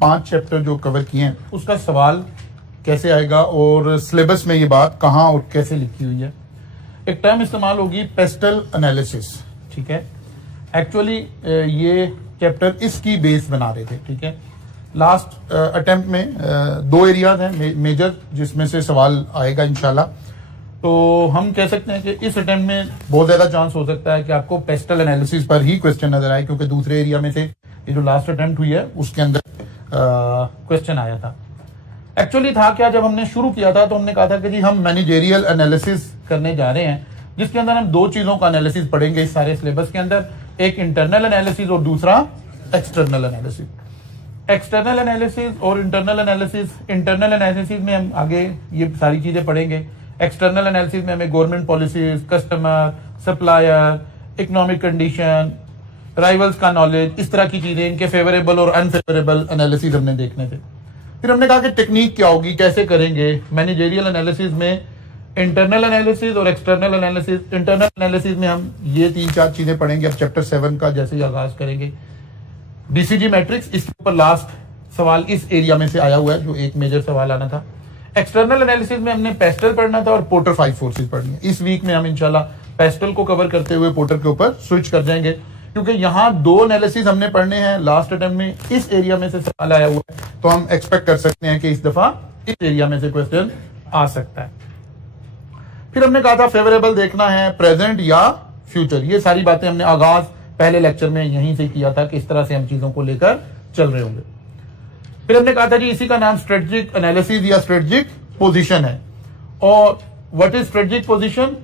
5 chapter जो cover किए हैं उसका सवाल कैसे आएगा और सिलेबस में ये बात कहाँ और कैसे लिखी हुई है। एक टर्म इस्तेमाल होगी पेस्टल एनालिसिस, ठीक है। एक्चुअली ये चैप्टर इसकी बेस बना रहे थे, ठीक है। लास्ट अटेम्प्ट में 2 एरियाज हैं मेजर जिसमें से सवाल आएगा इंशाल्लाह। तो हम कह सकते हैं कि इस अटेम्प्ट में बहुत ज्यादा चांस हो सकता है कि आपको पेस्टल एनालिसिस पर ही क्वेश्चन नजर आए, क्योंकि दूसरे एरिया में से ये जो लास्ट अटेम्प्ट हुई है उसके अंदर क्वेश्चन आया था। एक्चुअली था क्या, जब हमने शुरू किया था तो हमने कहा था कि जी हम मैनेजेरियल एनालिसिस करने जा रहे हैं, जिसके अंदर हम 2 चीजों का एनालिसिस पढ़ेंगे इस सारे सिलेबस के अंदर, एक इंटरनल एनालिसिस और दूसरा एक्सटर्नल एनालिसिस। एक्सटर्नल एनालिसिस और इंटरनल एनालिसिस, इंटरनल एनालिसिस में हम आगे ये सारी चीजें पढ़ेंगे। एक्सटर्नल एनालिसिस में हमें government policies, customer, supplier, economic condition, rivals का नॉलेज, इस तरह की चीजें, इनके फेवरेबल और अनफेवरेबल एनालिसिस हमने देखने थे। फिर हमने कहा कि टेक्निक क्या होगी, कैसे करेंगे मैनेजेरियल एनालिसिस में इंटरनल एनालिसिस और एक्सटर्नल एनालिसिस। इंटरनल एनालिसिस में हम ये 3-4 चीजें पढ़ेंगे। अब चैप्टर 7 का जैसे ही आगाज करेंगे, बीसीजी मैट्रिक्स, इसके ऊपर लास्ट सवाल इस एरिया में से आया हुआ है जो एक मेजर सवाल आना था। एक्सटर्नल एनालिसिस में हमने पेस्टल पढ़ना था और पोर्टर 5 फोर्सेस पढ़नी है। इस वीक में हम इंशाल्लाह पेस्टल को कवर करते हुए पोर्टर के ऊपर स्विच कर जाएंगे, क्योंकि यहाँ 2 एनालिसिस हमने पढ़ने हैं। लास्ट अटेम्प्ट में इस एरिया में से सवाल आया हुआ है, तो हम एक्सपेक्ट कर सकते हैं कि इस दफा इस एरिया में से क्वेश्चन आ सकता है। फिर हमने कहा था फेवरेबल देखना है, प्रेजेंट या फ्यूचर। ये सारी बातें हमने आगाज पहले लेक्चर में यहीं से किया था कि इस तरह से हम चीजों को लेकर चल रहे होंगे। फिर हमने कहा था जी इसी का नाम स्ट्रेटेजिक एनालिसिस या स्ट्रेटेजिक पोजीशन है। और what is strategic position?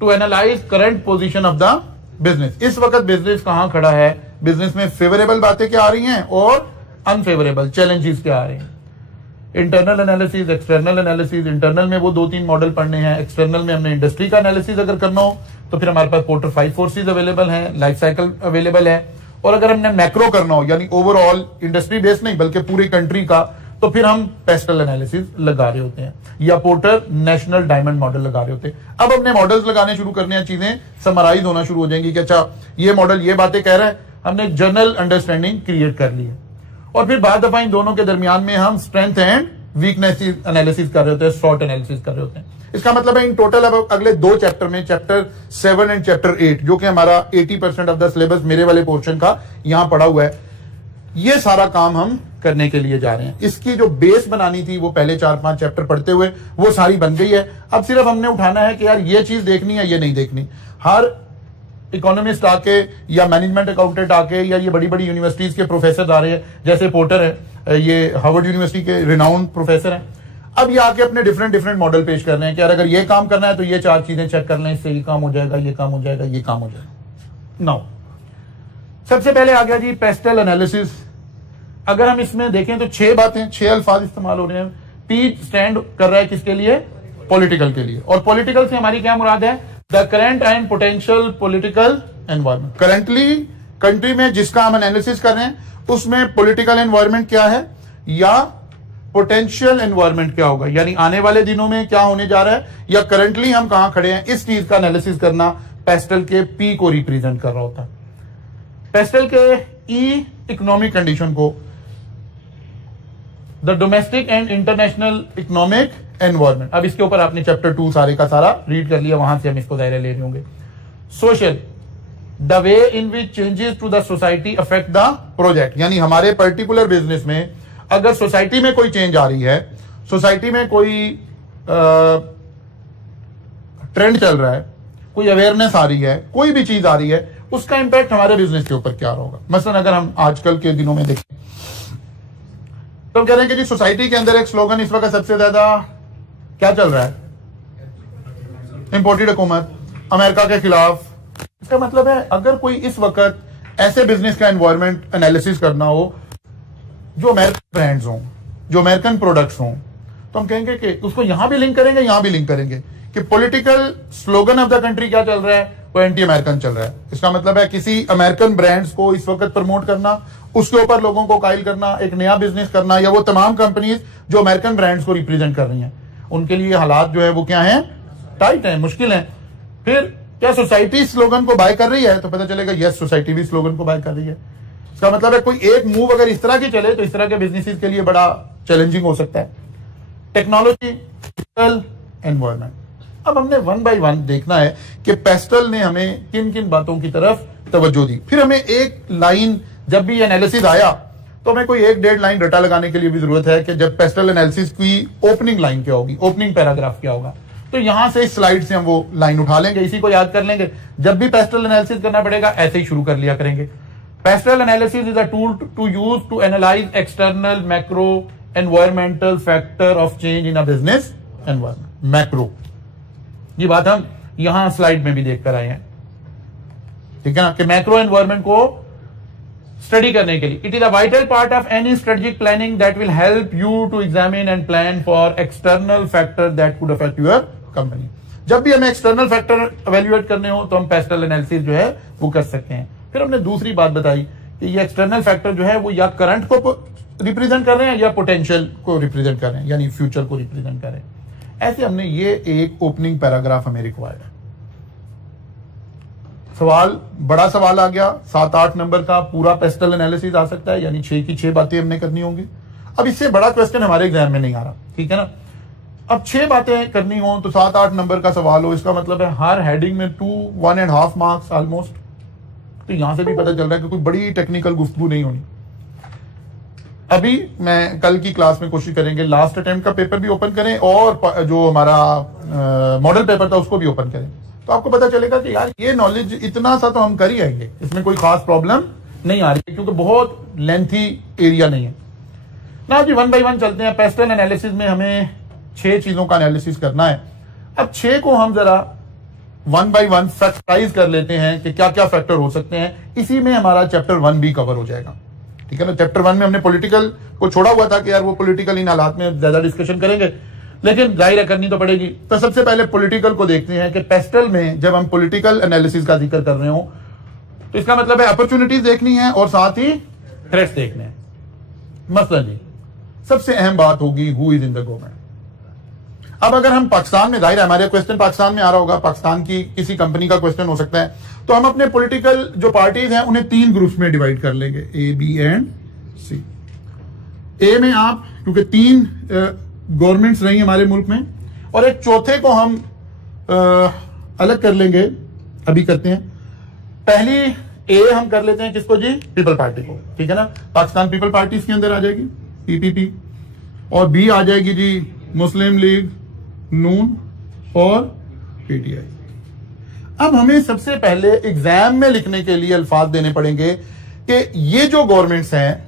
To analyse current position of the business. इस वक्त बिजनेस कहां खड़ा है, बिजनेस में फेवरेबल बातें क्या आ रही हैं और अनफेवरेबल चैलेंजेस क्या आ रहे हैं। Internal analysis, external analysis. Internal में वो 2-3 मॉडल पढ़ने हैं। एक्सटर्नल में हमने इंडस्ट्री का एनालिसिस अगर करना हो तो फिर हमारे पास पोर्टर 5 फोर्सेस अवेलेबल हैं, लाइफ साइकिल अवेलेबल है। और अगर हमने मैक्रो करना हो यानी ओवरऑल इंडस्ट्री बेस्ड नहीं बल्कि पूरी कंट्री का, तो फिर हम पेस्टल एनालिसिस लगा रहे होते हैं या पोर्टर नेशनल डायमंड मॉडल लगा रहे होते हैं। अब हमने मॉडल्स लगाने शुरू करने हैं, चीजें समराइज होना शुरू हो जाएंगी कि अच्छा ये मॉडल ये बातें कह रहा है, हमने जनरल अंडरस्टैंडिंग क्रिएट कर ली है। और फिर बाद दफा इन दोनों के दरमियान में हम स्ट्रेंथ एंड वीकनेस एनालिसिस कर रहे होते हैं, शॉर्ट एनालिसिस कर रहे होते हैं। इसका मतलब है इन टोटल अब अगले 2 चैप्टर में, चैप्टर 7 एंड चैप्टर 8, जो कि हमारा 80% ऑफ द सिलेबस मेरे वाले पोर्शन का यहां पड़ा हुआ है, ये सारा काम हम करने के लिए जा रहे हैं। इसकी जो बेस बनानी थी वो पहले 4-5 चैप्टर पढ़ते हुए वो सारी बन गई है। अब सिर्फ हमने उठाना है कि यार ये चीज देखनी है, ये नहीं देखनी। हर इकोनॉमिस्ट आके या मैनेजमेंट अकाउंटेंट आके या ये बड़ी बड़ी यूनिवर्सिटीज के प्रोफेसर आ रहे हैं, जैसे पोर्टर है, ये हार्वर्ड यूनिवर्सिटी के रिनाउंड प्रोफेसर हैं। अब ये आके अपने डिफरेंट मॉडल पेश कर रहे हैं कि यार अगर ये काम करना है तो ये 4 चीजें चेक कर लें, इससे ये काम हो जाएगा, ये काम हो जाएगा, ये काम हो जाएगा। नाउ सबसे पहले आ गया जी पेस्टल एनालिसिस। अगर हम इसमें देखें तो 6 बातें, 6 अल्फाज इस्तेमाल हो रहे हैं। पी स्टैंड कर रहा है किसके लिए? पॉलिटिकल के लिए। और पॉलिटिकल से हमारी क्या मुराद है? The current and potential political environment. Currently country में जिसका हम एनालिसिस कर रहे हैं उसमें पॉलिटिकल एनवायरमेंट क्या है या पोटेंशियल एनवायरमेंट क्या होगा, यानी आने वाले दिनों में क्या होने जा रहा है या करंटली हम कहां खड़े हैं, इस चीज का एनालिसिस करना पेस्टल के पी को रिप्रेजेंट कर रहा होता है। पेस्टल के ई इकोनॉमिक कंडीशन को the domestic and international economic environment. अब इसके ऊपर आपने चैप्टर 2 सारे का सारा रीड कर लिया, वहां से हम इसको दायरे ले रहे होंगे। Social, the way in which changes to the society affect the project, यानी हमारे पर्टिकुलर बिजनेस में अगर सोसाइटी में कोई चेंज आ रही है, सोसाइटी में कोई ट्रेंड चल रहा है, कोई अवेयरनेस आ रही है, कोई भी चीज आ रही है, उसका इंपैक्ट हमारे बिजनेस के ऊपर क्या होगा। मसलन अगर हम आजकल के दिनों में देखें तो हम कह रहे हैं कि जी सोसाइटी के अंदर एक स्लोगन इस वक्त सबसे ज्यादा क्या चल रहा है? इंपोर्टेड हुकूमत, अमेरिका के खिलाफ। इसका मतलब है अगर कोई इस वक्त ऐसे बिजनेस का एनवायरमेंट एनालिसिस करना हो जो अमेरिकन ब्रांड्स हों, जो अमेरिकन प्रोडक्ट्स हों, तो हम कहेंगे कि उसको यहां भी लिंक करेंगे, यहां भी लिंक करेंगे कि political slogan of the country क्या चल रहा है, वो एंटी अमेरिकन चल रहा है। इसका मतलब है किसी अमेरिकन ब्रांड्स को इस वक्त प्रमोट करना, उसके ऊपर लोगों को कायल करना, एक नया बिजनेस करना, या वो तमाम कंपनीज जो अमेरिकन ब्रांड्स को रिप्रेजेंट कर रही हैं उनके लिए हालात जो है वो क्या है? टाइट है, मुश्किल है। फिर क्या सोसाइटी स्लोगन को बाय कर रही है? तो पता चलेगा यस, सोसाइटी भी स्लोगन को बाय कर रही है। इसका मतलब है कोई एक मूव अगर इस तरह की चले तो इस तरह के बिजनेसेस के लिए बड़ा चैलेंजिंग हो सकता है। Technology, digital, environment. अब हमने वन बाय वन देखना है कि पेस्टल ने हमें किन किन बातों की तरफ तवज्जो दी। फिर हमें एक लाइन, जब भी एनालिसिस आया तो हमें कोई एक डेढ़ लाइन रटा लगाने के लिए भी जरूरत है कि जब पेस्टल एनालिसिस की ओपनिंग लाइन क्या होगी, ओपनिंग पैराग्राफ क्या होगा। तो यहां से इस स्लाइड से हम वो लाइन उठा लेंगे, इसी को याद कर लेंगे। जब भी पेस्टल एनालिसिस करना पड़ेगा ऐसे ही शुरू कर लिया करेंगे। PESTLE analysis is a tool to use to analyse external macro environmental factor of change in a business environment. Macro, ये बात हम यहां स्लाइड में भी देख कर आए हैं, ठीक है ना, कि मैक्रो एनवायरमेंट को स्टडी करने के लिए it is a vital part of any strategic planning that will help you to examine and plan for external factor that could affect your company. जब भी हमें एक्सटर्नल फैक्टर एवेल्युएट करने हो तो हम पेस्टल एनालिसिस जो है वो कर सकते हैं। फिर हमने दूसरी बात बताई कि ये एक्सटर्नल फैक्टर जो है वो या करंट को रिप्रेजेंट कर रहे हैं या पोटेंशियल को रिप्रेजेंट कर रहे हैं, यानी फ्यूचर को रिप्रेजेंट कर रहे हैं। ऐसे हमने ये एक ओपनिंग पैराग्राफ हमें रिक्वायर्ड है। सवाल, बड़ा सवाल आ गया, 7-8 नंबर का पूरा पेस्टल एनालिसिस आ सकता है, यानी 6 की 6 बातें हमने करनी होंगी। अब इससे बड़ा क्वेश्चन हमारे एग्जाम में नहीं आ रहा, ठीक है ना। अब 6 बातें करनी हो तो 7-8 नंबर का सवाल हो, इसका मतलब है हर हेडिंग में 1.5 मार्क्स ऑलमोस्ट। तो यहां से भी पता चल रहा है कि कोई बड़ी टेक्निकल गुफ्तगू नहीं होनी। अभी मैं कल की क्लास में कोशिश करेंगे लास्ट अटेम्प्ट का पेपर भी ओपन करें और जो हमारा मॉडल पेपर था उसको भी ओपन करें, तो आपको पता चलेगा कि यार ये नॉलेज इतना सा तो हम कर ही आएंगे, इसमें कोई खास प्रॉब्लम नहीं आ रही है, क्योंकि बहुत लेंथी एरिया नहीं है ना जी। 1 बाय 1 चलते हैं। पेस्टल एनालिसिस में हमें 6 चीजों का एनालिसिस करना है। अब 6 को हम जरा 1 बाय 1 फैक्टराइज कर लेते हैं कि क्या क्या फैक्टर हो सकते हैं। इसी में हमारा चैप्टर 1 भी कवर हो जाएगा, ठीक है ना। चैप्टर 1 में हमने पॉलिटिकल को छोड़ा हुआ था कि यार वो पॉलिटिकल इन हालात में ज्यादा डिस्कशन करेंगे, लेकिन जाहिर है करनी तो पड़ेगी। तो सबसे पहले पॉलिटिकल को देखते हैं कि पेस्टल में जब हम पॉलिटिकल एनालिसिस का जिक्र कर रहे हो तो इसका मतलब है अपॉर्चुनिटीज देखनी है और साथ ही थ्रेट्स देखने हैं। मसलन जी सबसे अहम बात होगी who is in the government. अब अगर हम पाकिस्तान में, जाहिर है हमारे क्वेश्चन पाकिस्तान में आ रहा होगा, पाकिस्तान की किसी कंपनी का क्वेश्चन हो सकता है, तो हम अपने पॉलिटिकल जो पार्टीज हैं उन्हें 3 ग्रुप्स में डिवाइड कर लेंगे, ए, बी एंड सी। ए में आप, क्योंकि 3 गवर्नमेंट्स रही हमारे मुल्क में, और एक चौथे को हम अलग कर लेंगे, अभी करते हैं। पहली ए हम कर लेते हैं किसको जी, पीपल पार्टी को, ठीक है ना। पाकिस्तान पीपल पार्टी इसके अंदर आ जाएगी, पीपीपी, और बी आ जाएगी जी मुस्लिम लीग, नून और पीटीआई। अब हमें सबसे पहले एग्जाम में लिखने के लिए अल्फाज देने पड़ेंगे कि ये जो गवर्नमेंट्स हैं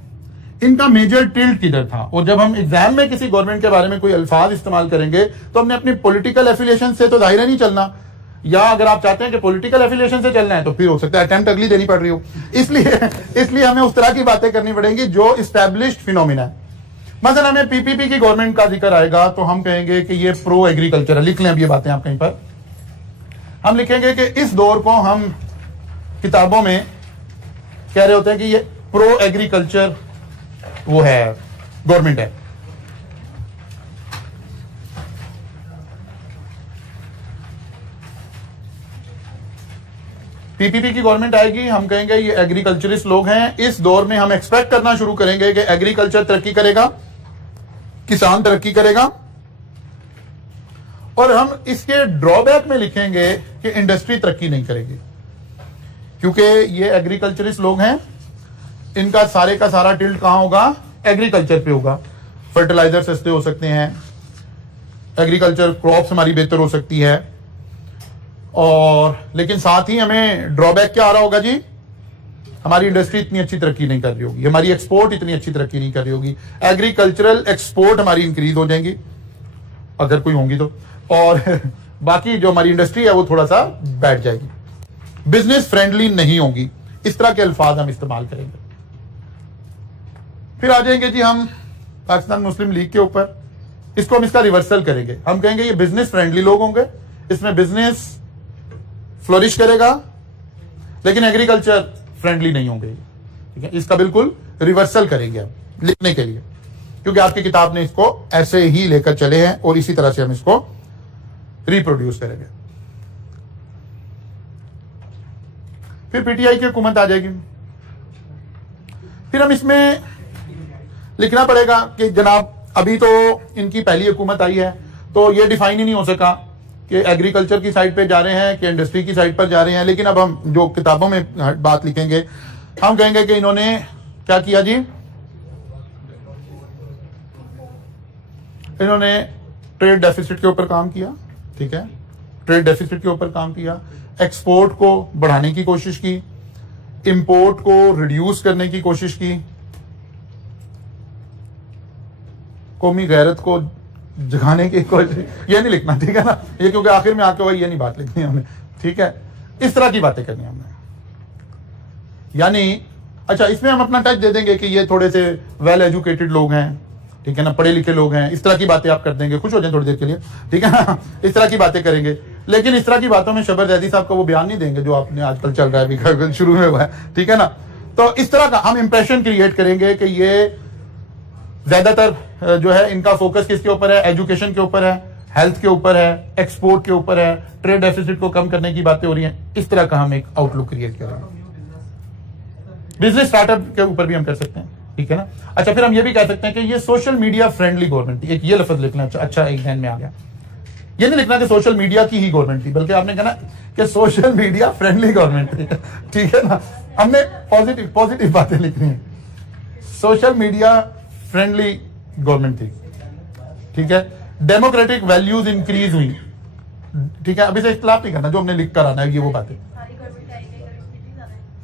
इनका मेजर टिल्ट किधर था। और जब हम एग्जाम में किसी गवर्नमेंट के बारे में कोई अल्फाज इस्तेमाल करेंगे तो हमने अपनी पॉलिटिकल एफिलिएशन से तो जाहिर नहीं चलना, या अगर आप चाहते हैं कि पॉलिटिकल एफिलिएशन से चलना है तो फिर हो सकता है अटेम्प्ट अगली देनी पड़ रही हो। इसलिए हमें उस तरह की बातें करनी पड़ेंगी जो इस्टेब्लिश्ड फिनोमिना है। मतलब हमें पीपीपी की गवर्नमेंट का जिक्र आएगा तो हम कहेंगे कि ये प्रो एग्रीकल्चर है। लिख लें अब ये बातें आप कहीं पर। हम लिखेंगे कि इस दौर को हम किताबों में कह रहे होते हैं कि ये प्रो एग्रीकल्चर वो है, गवर्नमेंट है। पीपीपी की गवर्नमेंट आएगी, हम कहेंगे ये एग्रीकल्चरिस्ट लोग हैं। इस दौर में हम एक्सपेक्ट करना शुरू करेंगे कि एग्रीकल्चर तरक्की करेगा, किसान तरक्की करेगा, और हम इसके ड्रॉबैक में लिखेंगे कि इंडस्ट्री तरक्की नहीं करेगी, क्योंकि ये एग्रीकल्चरिस्ट लोग हैं, इनका सारे का सारा टिल्ट कहां होगा, एग्रीकल्चर पे होगा। फर्टिलाइजर सस्ते हो सकते हैं, एग्रीकल्चर क्रॉप्स हमारी बेहतर हो सकती है, और लेकिन साथ ही हमें ड्रॉबैक क्या आ रहा होगा जी, हमारी इंडस्ट्री इतनी अच्छी तरक्की नहीं कर रही होगी, हमारी एक्सपोर्ट इतनी अच्छी तरक्की नहीं कर रही होगी। एग्रीकल्चरल एक्सपोर्ट हमारी इंक्रीज हो जाएंगी अगर कोई होंगी तो, और बाकी जो हमारी इंडस्ट्री है वो थोड़ा सा बैठ जाएगी, बिजनेस फ्रेंडली नहीं होगी। इस तरह के अल्फाज हम इस्तेमाल करेंगे। फिर आ जाएंगे जी हम पाकिस्तान मुस्लिम लीग के ऊपर। इसको हम इसका रिवर्सल करेंगे, हम कहेंगे ये बिजनेस फ्रेंडली लोग होंगे, इसमें बिजनेस फ्लोरिश करेगा, लेकिन एग्रीकल्चर फ्रेंडली नहीं होंगे, ठीक है। इसका बिल्कुल रिवर्सल करेंगे हम लिखने के लिए, क्योंकि आपकी किताब ने इसको ऐसे ही लेकर चले हैं और इसी तरह से हम इसको रिप्रोड्यूस करेंगे। फिर पीटीआई की हुकूमत आ जाएगी। फिर हम इसमें लिखना पड़ेगा कि जनाब अभी तो इनकी पहली हुकूमत आई है, तो ये डिफाइन ही नहीं हो सका कि एग्रीकल्चर की साइड पे जा रहे हैं कि इंडस्ट्री की साइड पर जा रहे हैं। लेकिन अब हम जो किताबों में बात लिखेंगे, हम कहेंगे कि इन्होंने क्या किया जी, इन्होंने ट्रेड डेफिसिट के ऊपर काम किया, ठीक है, ट्रेड डेफिसिट के ऊपर काम किया, एक्सपोर्ट को बढ़ाने की कोशिश की, इंपोर्ट को रिड्यूस करने की कोशिश की, कौमी गैरत को जगाने की कोशिश, ये नहीं लिखना, ठीक है ना, ये क्योंकि आखिर में आके वही ये नहीं बात लिखनी हमने, ठीक है, इस तरह की बातें करनी हमने। यानी अच्छा, इसमें हम अपना टच दे देंगे कि ये थोड़े से वेल एजुकेटेड लोग हैं, ठीक है ना, पढ़े लिखे लोग हैं, इस तरह की बातें आप कर देंगे, खुश हो जाए थोड़ी देर के लिए, ठीक है ना, इस तरह की बातें करेंगे। लेकिन इस तरह की बातों में शबर जैदी साहब का वो बयान नहीं देंगे जो आपने आजकल चल रहा है, अभी शुरू में हुआ है, ठीक है ना। तो इस तरह का हम इंप्रेशन क्रिएट करेंगे कि ये ज्यादातर जो है इनका फोकस किसके ऊपर है, एजुकेशन के ऊपर है, हेल्थ के ऊपर है, एक्सपोर्ट के ऊपर है, ट्रेड डेफिसिट को कम करने की बातें हो रही हैं। इस तरह का हम एक आउटलुक क्रिएट करेंगे। बिजनेस स्टार्टअप के ऊपर भी हम कर सकते हैं, ठीक है ना। अच्छा, फिर हम ये भी कह सकते हैं कि ये सोशल मीडिया फ्रेंडली गवर्नमेंट थी, एक ये लफ्ज लिखना अच्छा एक ध्यान में आ गया। ये नहीं लिखना कि सोशल मीडिया की ही गवर्नमेंट थी, बल्कि आपने कहना कि सोशल मीडिया फ्रेंडली गवर्नमेंट थी, ठीक है ना। हमने पॉजिटिव बातें लिखनी है, सोशल मीडिया फ्रेंडली गवर्नमेंट थी, ठीक है। डेमोक्रेटिक वैल्यूज इंक्रीज हुई, ठीक है। अभी से इख्तिलाफ नहीं करना, जो हमने लिख कर आना है ये वो बातें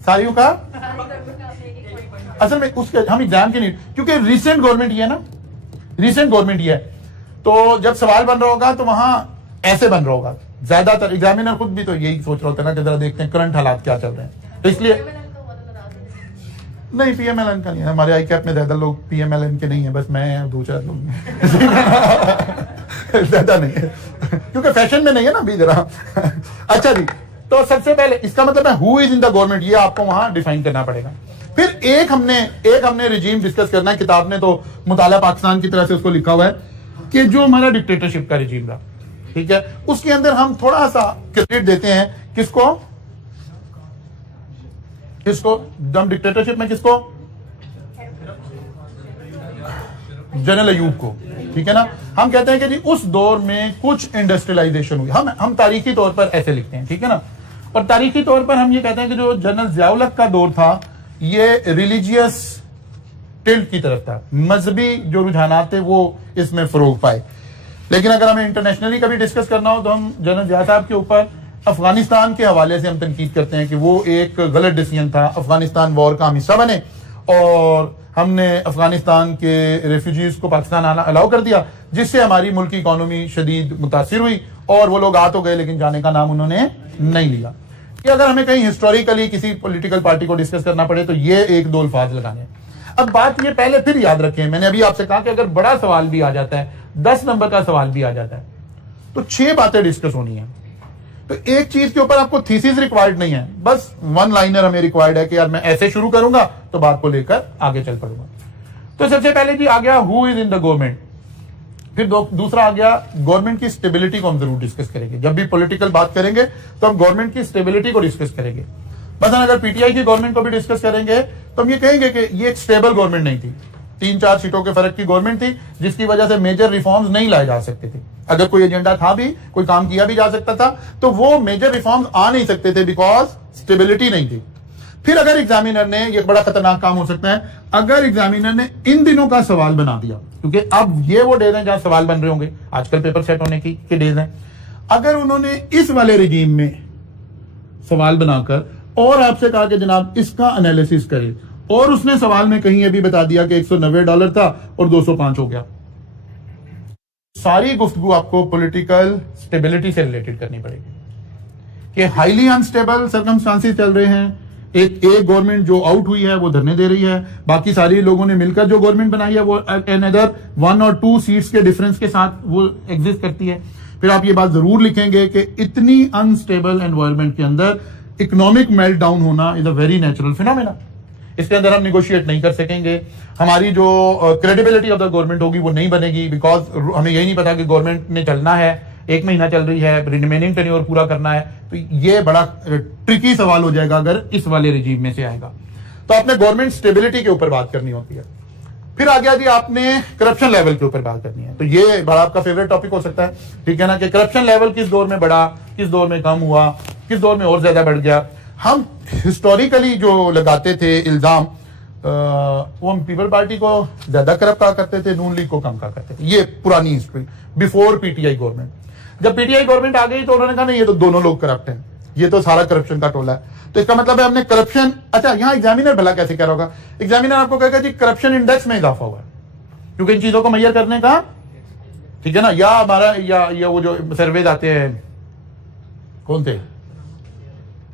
सारियों का। असल में उसके हम एग्जाम के नहीं, क्योंकि रिसेंट गवर्नमेंट ये है ना, रिसेंट गवर्नमेंट ये है, तो जब सवाल बन रहा होगा तो वहां ऐसे बन रहा होगा। ज्यादातर एग्जामिनर खुद भी तो यही सोच रहा होता है ना कि जरा देखते हैं करंट हालात क्या चल रहे हैं, तो इसलिए नहीं, पीएमएलएन का नहीं है, हमारे आई कैप में ज्यादा लोग पीएमएलएन के नहीं है, बस मैं दो चार लोग ज्यादा नहीं है, क्योंकि फैशन में नहीं है ना अभी जरा। अच्छा जी, तो सबसे पहले इसका मतलब है who is in the government, ये आपको वहां डिफाइन करना पड़ेगा। फिर एक हमने रिजीम डिस्कस करना है। किताब ने तो मुताला पाकिस्तान की तरह से उसको लिखा हुआ है कि जो हमारा डिक्टेटरशिप का रिजीम रहा, ठीक है, उसके अंदर हम थोड़ा सा क्रेडिट देते हैं किसको, दम डिक्टेटरशिप में किसको, जनरल अयूब को, ठीक है ना। हम कहते हैं कि जी उस दौर में कुछ इंडस्ट्रियलाइजेशन हुई, हम तारीखी तौर पर ऐसे लिखते हैं, ठीक है ना। और तारीखी तौर पर हम ये कहते हैं कि जो जनरल जियाउल हक का दौर था ये रिलीजियस टिल्ट की तरफ था, मजहबी जो रुझानात थे वो इसमें फरोग पाए। लेकिन अगर हमें इंटरनेशनली कभी डिस्कस करना हो तो हम जनरल जिया साहब के ऊपर अफगानिस्तान के हवाले से हम तनकीद करते हैं कि वो एक गलत डिसीजन था, अफगानिस्तान वॉर का हम हिस्सा बने और हमने अफगानिस्तान के रेफ्यूजीज को पाकिस्तान आना अलाउ कर दिया, जिससे हमारी मुल्क की इकोनॉमी शदीद मुतासिर हुई और वो लोग आ तो गए लेकिन जाने का नाम उन्होंने नहीं लिया। कि अगर हमें कहीं हिस्टोरिकली किसी पॉलिटिकल पार्टी को डिस्कस करना पड़े तो ये एक दो अल्फाज लगाने हैं। अब बात ये पहले फिर याद रखें, मैंने अभी आपसे कहा कि अगर बड़ा सवाल भी आ जाता है, 10 नंबर का सवाल भी आ जाता है, तो 6 बातें डिस्कस होनी है। तो एक चीज के ऊपर आपको थीसिस रिक्वायर्ड नहीं है, बस वन लाइनर हमें रिक्वायर्ड है कि यार मैं ऐसे शुरू करूंगा तो बात को लेकर आगे चल पड़ूंगा। तो सबसे पहले जी आ गया who is in the government. फिर दूसरा आ गया गवर्नमेंट की स्टेबिलिटी को हम जरूर डिस्कस करेंगे। जब भी पॉलिटिकल बात करेंगे तो हम गवर्नमेंट की स्टेबिलिटी को डिस्कस करेंगे। मतलब अगर पीटीआई की गवर्नमेंट को भी डिस्कस करेंगे तो हम ये कहेंगे कि ये एक स्टेबल गवर्नमेंट नहीं थी, 3-4 सीटों के फर्क की गवर्नमेंट थी जिसकी वजह से मेजर रिफॉर्म्स नहीं लाए जा सकते थे। अगर कोई एजेंडा था भी, कोई काम किया भी जा सकता था, तो वो मेजर रिफॉर्म्स आ नहीं सकते थे बिकॉज स्टेबिलिटी नहीं थी। फिर अगर एग्जामिनर ने, ये बड़ा खतरनाक काम हो सकता है, अगर एग्जामिनर ने इन दिनों का सवाल बना दिया, क्योंकि अब ये वो डेज हैं जहां सवाल बन रहे होंगे, आजकल पेपर सेट होने की डेज हैं, अगर उन्होंने इस वाले रिजीम में सवाल बनाकर और आपसे कहा कि जनाब इसका एनालिसिस करें, और उसने सवाल में कहीं अभी बता दिया कि $190 था और 205 हो गया, सारी गुफ्तगू आपको पॉलिटिकल स्टेबिलिटी से रिलेटेड करनी पड़ेगी कि हाईली अनस्टेबल सर्कमस्टांसेस चल रहे हैं। एक गवर्नमेंट जो आउट हुई है वो धरने दे रही है, बाकी सारे लोगों ने मिलकर जो गवर्नमेंट बनाई है वो अनदर 1 और 2 सीट्स के डिफरेंस के साथ वो एग्जिस्ट करती है। फिर आप ये बात जरूर लिखेंगे कि इतनी अनस्टेबल एनवायरनमेंट के अंदर इकोनॉमिक मेल्टडाउन होना is a very natural phenomena. इसके अंदर हम निगोशिएट नहीं कर सकेंगे, हमारी जो क्रेडिबिलिटी ऑफ द गवर्नमेंट होगी वो नहीं बनेगी, बिकॉज हमें यही नहीं पता कि गवर्नमेंट ने चलना है, 1 महीना चल रही है, रिमेनिंग टेन्योर पूरा करना है, तो ये बड़ा ट्रिकी सवाल हो जाएगा अगर इस वाले रिजीम में से आएगा। तो आपने गवर्नमेंट स्टेबिलिटी के ऊपर बात करनी होती है। फिर आ गया जी आपने करप्शन लेवल के ऊपर बात करनी है। तो ये बड़ा आपका फेवरेट टॉपिक हो सकता है, ठीक है ना, कि करप्शन लेवल किस दौर में बढ़ा, किस दौर में कम हुआ, किस दौर में और ज्यादा बढ़ गया। हम हिस्टोरिकली जो लगाते थे इल्जाम, वो हम पीपल पार्टी को ज्यादा करप्ट कहा करते थे, नून लीग को कम कहा करते थे। ये पुरानी हिस्ट्री बिफोर पीटीआई गवर्नमेंट। जब पीटीआई गवर्नमेंट आ गई तो उन्होंने कहा नहीं, ये तो दोनों लोग करप्ट हैं, ये तो सारा करप्शन का टोला है। तो इसका मतलब है हमने करप्शन, अच्छा यहाँ एग्जामिनर भला कैसे कह रहा होगा, एग्जामिनर आपको कहेगा जी करप्शन इंडेक्स में इजाफा हुआ, क्योंकि इन चीजों को मेजर करने का, ठीक है ना, या हमारा या वो जो सर्वे आते हैं, कौन थे,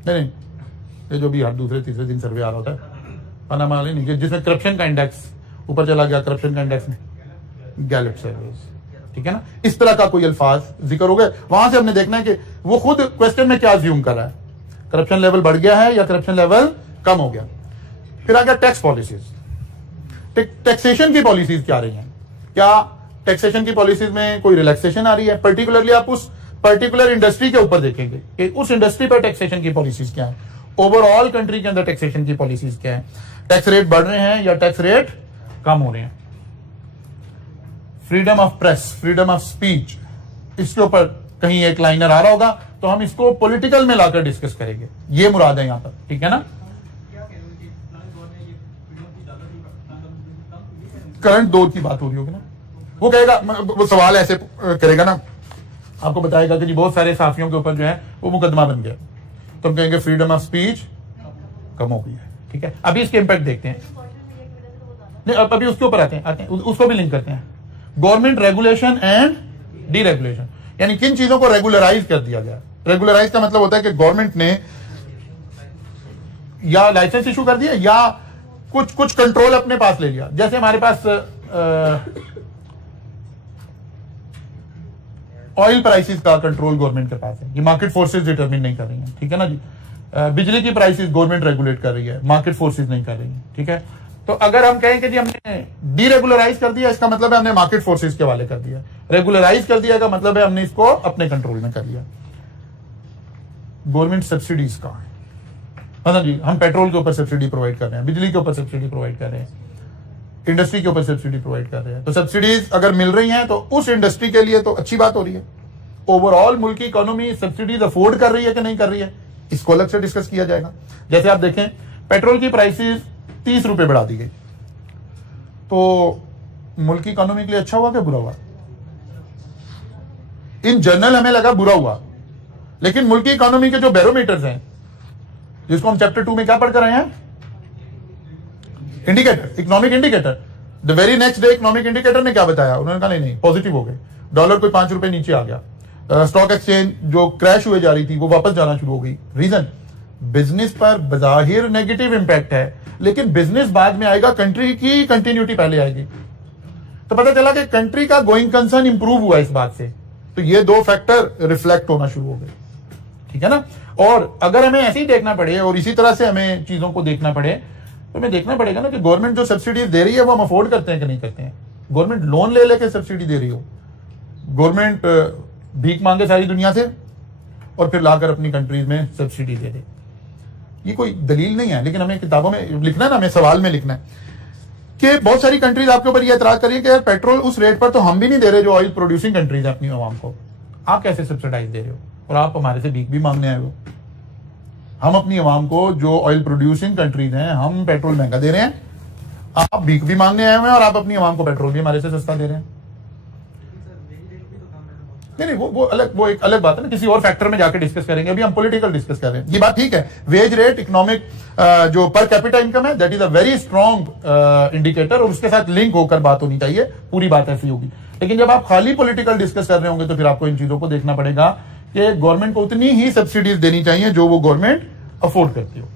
नहीं ये जो भी हर दूसरे तीसरे दिन सर्वे आ रहा होता है, पनामा नहीं, जिसमें करप्शन का इंडेक्स ऊपर चला गया, करप्शन का इंडेक्स में गैलेप सर्वे, ठीक है ना, इस तरह का कोई अल्फाज जिक्र हो गए। वहां से हमने देखना है कि वो खुद क्वेश्चन में क्या ज्यूम कर रहा है, करप्शन लेवल बढ़ गया है या करप्शन लेवल कम हो गया। फिर आ गया टैक्स पॉलिसीज, टैक्सेशन की पॉलिसीज क्या आ रही हैं, क्या टैक्सेशन की पॉलिसीज में कोई रिलैक्सेशन आ रही है। पर्टिकुलरली आप उस पर्टिकुलर इंडस्ट्री के ऊपर देखेंगे कि उस इंडस्ट्री पर टैक्सेशन की पॉलिसीज क्या है, ओवरऑल कंट्री के अंदर टैक्सेशन की पॉलिसीज क्या है, टैक्स रेट बढ़ रहे हैं या टैक्स रेट कम हो रहे हैं। Freedom of press, freedom of speech, इसके ऊपर कहीं एक लाइनर आ रहा होगा तो हम इसको पॉलिटिकल में लाकर डिस्कस करेंगे, ये मुराद है यहां पर, ठीक है ना। करंट दौर की बात हो रही होगी ना, वो कहेगा, वो सवाल ऐसे करेगा ना, आपको बताएगा कि जी बहुत सारे साफियों के ऊपर जो है वो मुकदमा बन गया, तो हम कहेंगे फ्रीडम ऑफ स्पीच कम हो गई है, ठीक है। अभी इसके इंपैक्ट देखते हैं, नहीं अभी उसके ऊपर आते हैं उसको भी लिंक करते हैं। गवर्नमेंट रेगुलेशन एंड डीरेगुलेशन, यानी किन चीजों को रेगुलराइज कर दिया गया। रेगुलराइज का मतलब होता है कि गवर्नमेंट ने या लाइसेंस इशू कर दिया या कुछ कंट्रोल अपने पास ले लिया। जैसे हमारे पास ऑयल प्राइसेस का कंट्रोल गवर्नमेंट के पास है, ये मार्केट फोर्सेस डिटरमिन नहीं कर रही हैं, ठीक है ना जी। बिजली की प्राइसेस गवर्नमेंट रेगुलेट कर रही है, मार्केट फोर्सेस नहीं कर रही है, ठीक है। तो अगर हम कहें कि जी हमने डीरेगुलराइज कर दिया, इसका मतलब है हमने मार्केट फोर्सेस के हवाले कर दिया। रेगुलराइज कर दिया का मतलब है हमने इसको अपने कंट्रोल में कर लिया। गवर्नमेंट सब्सिडीज का मतलब जी हम पेट्रोल के ऊपर सब्सिडी प्रोवाइड कर रहे हैं, बिजली के ऊपर सब्सिडी प्रोवाइड कर रहे हैं, इंडस्ट्री के ऊपर सब्सिडी प्रोवाइड कर रहे हैं। तो सब्सिडीज अगर मिल रही हैं तो उस इंडस्ट्री के लिए तो अच्छी बात हो रही है। ओवरऑल मुल्क की इकोनॉमी सब्सिडीज अफोर्ड कर रही है कि नहीं कर रही है, इसको अलग से डिस्कस किया जाएगा। जैसे आप देखें पेट्रोल की प्राइसेस 30 रुपए बढ़ा दी गई, तो मुल्क की इकोनॉमी के लिए अच्छा हुआ क्या बुरा हुआ? इन जनरल हमें लगा बुरा हुआ, लेकिन मुल्क की इकोनॉमी के जो बैरोमीटर्स हैं, जिसको हम चैप्टर 2 में क्या पढ़कर आए हैं, indicator, economic indicator, the very next day economic indicator ने क्या बताया, उन्होंने कहा नहीं पॉजिटिव हो गए, डॉलर कोई 5 रुपए नीचे आ गया, स्टॉक एक्सचेंज जो क्रैश हुए जा रही थी वो वापस जाना शुरू हो गई। रीजन, बिजनेस पर बजाहिर नेगेटिव इंपैक्ट है, लेकिन बिजनेस बाद में आएगा, कंट्री की कंटिन्यूटी पहले आएगी। तो पता चला कि कंट्री का गोइंग कंसर्न इंप्रूव हुआ इस बात से। तो ये दो फैक्टर रिफ्लेक्ट होना शुरू हो गए, ठीक है ना। और अगर हमें ऐसे ही देखना पड़े और इसी तरह से हमें चीजों को देखना पड़े, तो हमें देखना पड़ेगा ना कि गवर्नमेंट जो सब्सिडी दे रही है वो हम अफोर्ड करते हैं कि नहीं करते हैं। गवर्नमेंट लोन ले लेके सब्सिडी दे रही हो, गवर्नमेंट भीख मांगे सारी दुनिया से और फिर लाकर अपनी कंट्रीज में सब्सिडी दे दे, ये कोई दलील नहीं है। लेकिन हमें किताबों में लिखना है ना, हमें सवाल में लिखना है कि बहुत सारी कंट्रीज आपके ऊपर ये एतराज कर रही है कि यार पेट्रोल उस रेट पर तो हम भी नहीं दे रहे जो ऑयल प्रोड्यूसिंग कंट्रीज है अपनी आवाम को, आप कैसे सब्सिडाइज दे रहे हो और आप हमारे से भीख भी मांगने आए हो। हम अपनी आवाम को जो ऑयल प्रोड्यूसिंग कंट्रीज हैं, हम पेट्रोल महंगा दे रहे हैं, आप भीख भी मांगने आए हुए हैं और आप अपनी आवाम को पेट्रोल भी हमारे से सस्ता दे रहे हैं। नहीं वो एक अलग बात है ना, किसी और फैक्टर में जाकर डिस्कस करेंगे। अभी हम पॉलिटिकल डिस्कस कर रहे हैं, ये बात ठीक है। वेज रेट, इकोनॉमिक जो पर कैपिटा इनकम है, that is a very strong indicator और उसके साथ लिंक होकर बात होनी चाहिए, पूरी बात ऐसी होगी। लेकिन जब आप खाली पॉलिटिकल डिस्कस कर रहे होंगे तो फिर आपको इन चीजों को देखना पड़ेगा कि गवर्नमेंट को उतनी ही सब्सिडीज देनी चाहिए जो वो गवर्नमेंट अफोर्ड करती हो।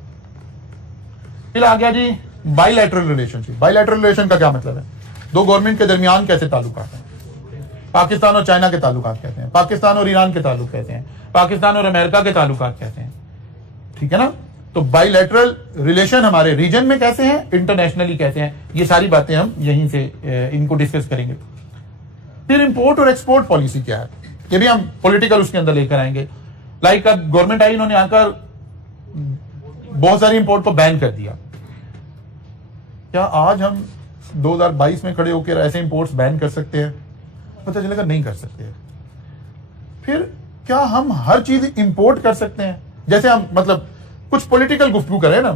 फिर आ गया जी बाइलैटरल रिलेशनशिप। बाइलैटरल रिलेशन का क्या मतलब है? दो गवर्नमेंट के दरमियान कैसे ताल्लुकात हैं। पाकिस्तान और चाइना के ताल्लुकात कहते हैं, पाकिस्तान और ईरान के ताल्लुक कहते हैं, पाकिस्तान और अमेरिका के ताल्लुकात कहते हैं, ठीक है ना। तो बाइलैटरल रिलेशन हमारे रीजन में कैसे हैं, इंटरनेशनली कैसे हैं, ये सारी बातें हम यहीं से इनको डिस्कस करेंगे। फिर इंपोर्ट और एक्सपोर्ट पॉलिसी क्या है, ये भी हम पॉलिटिकल उसके अंदर लेकर आएंगे। लाइक अब गवर्नमेंट आई, इन्होंने आकर बहुत सारी इंपोर्ट को बैन कर दिया, क्या आज हम 2022 में खड़े होकर ऐसे इंपोर्ट्स बैन कर सकते हैं? पता चलेगा नहीं कर सकते हैं। फिर क्या हम हर चीज इंपोर्ट कर सकते हैं? जैसे हम मतलब कुछ पॉलिटिकल गुफ्तगू करें ना,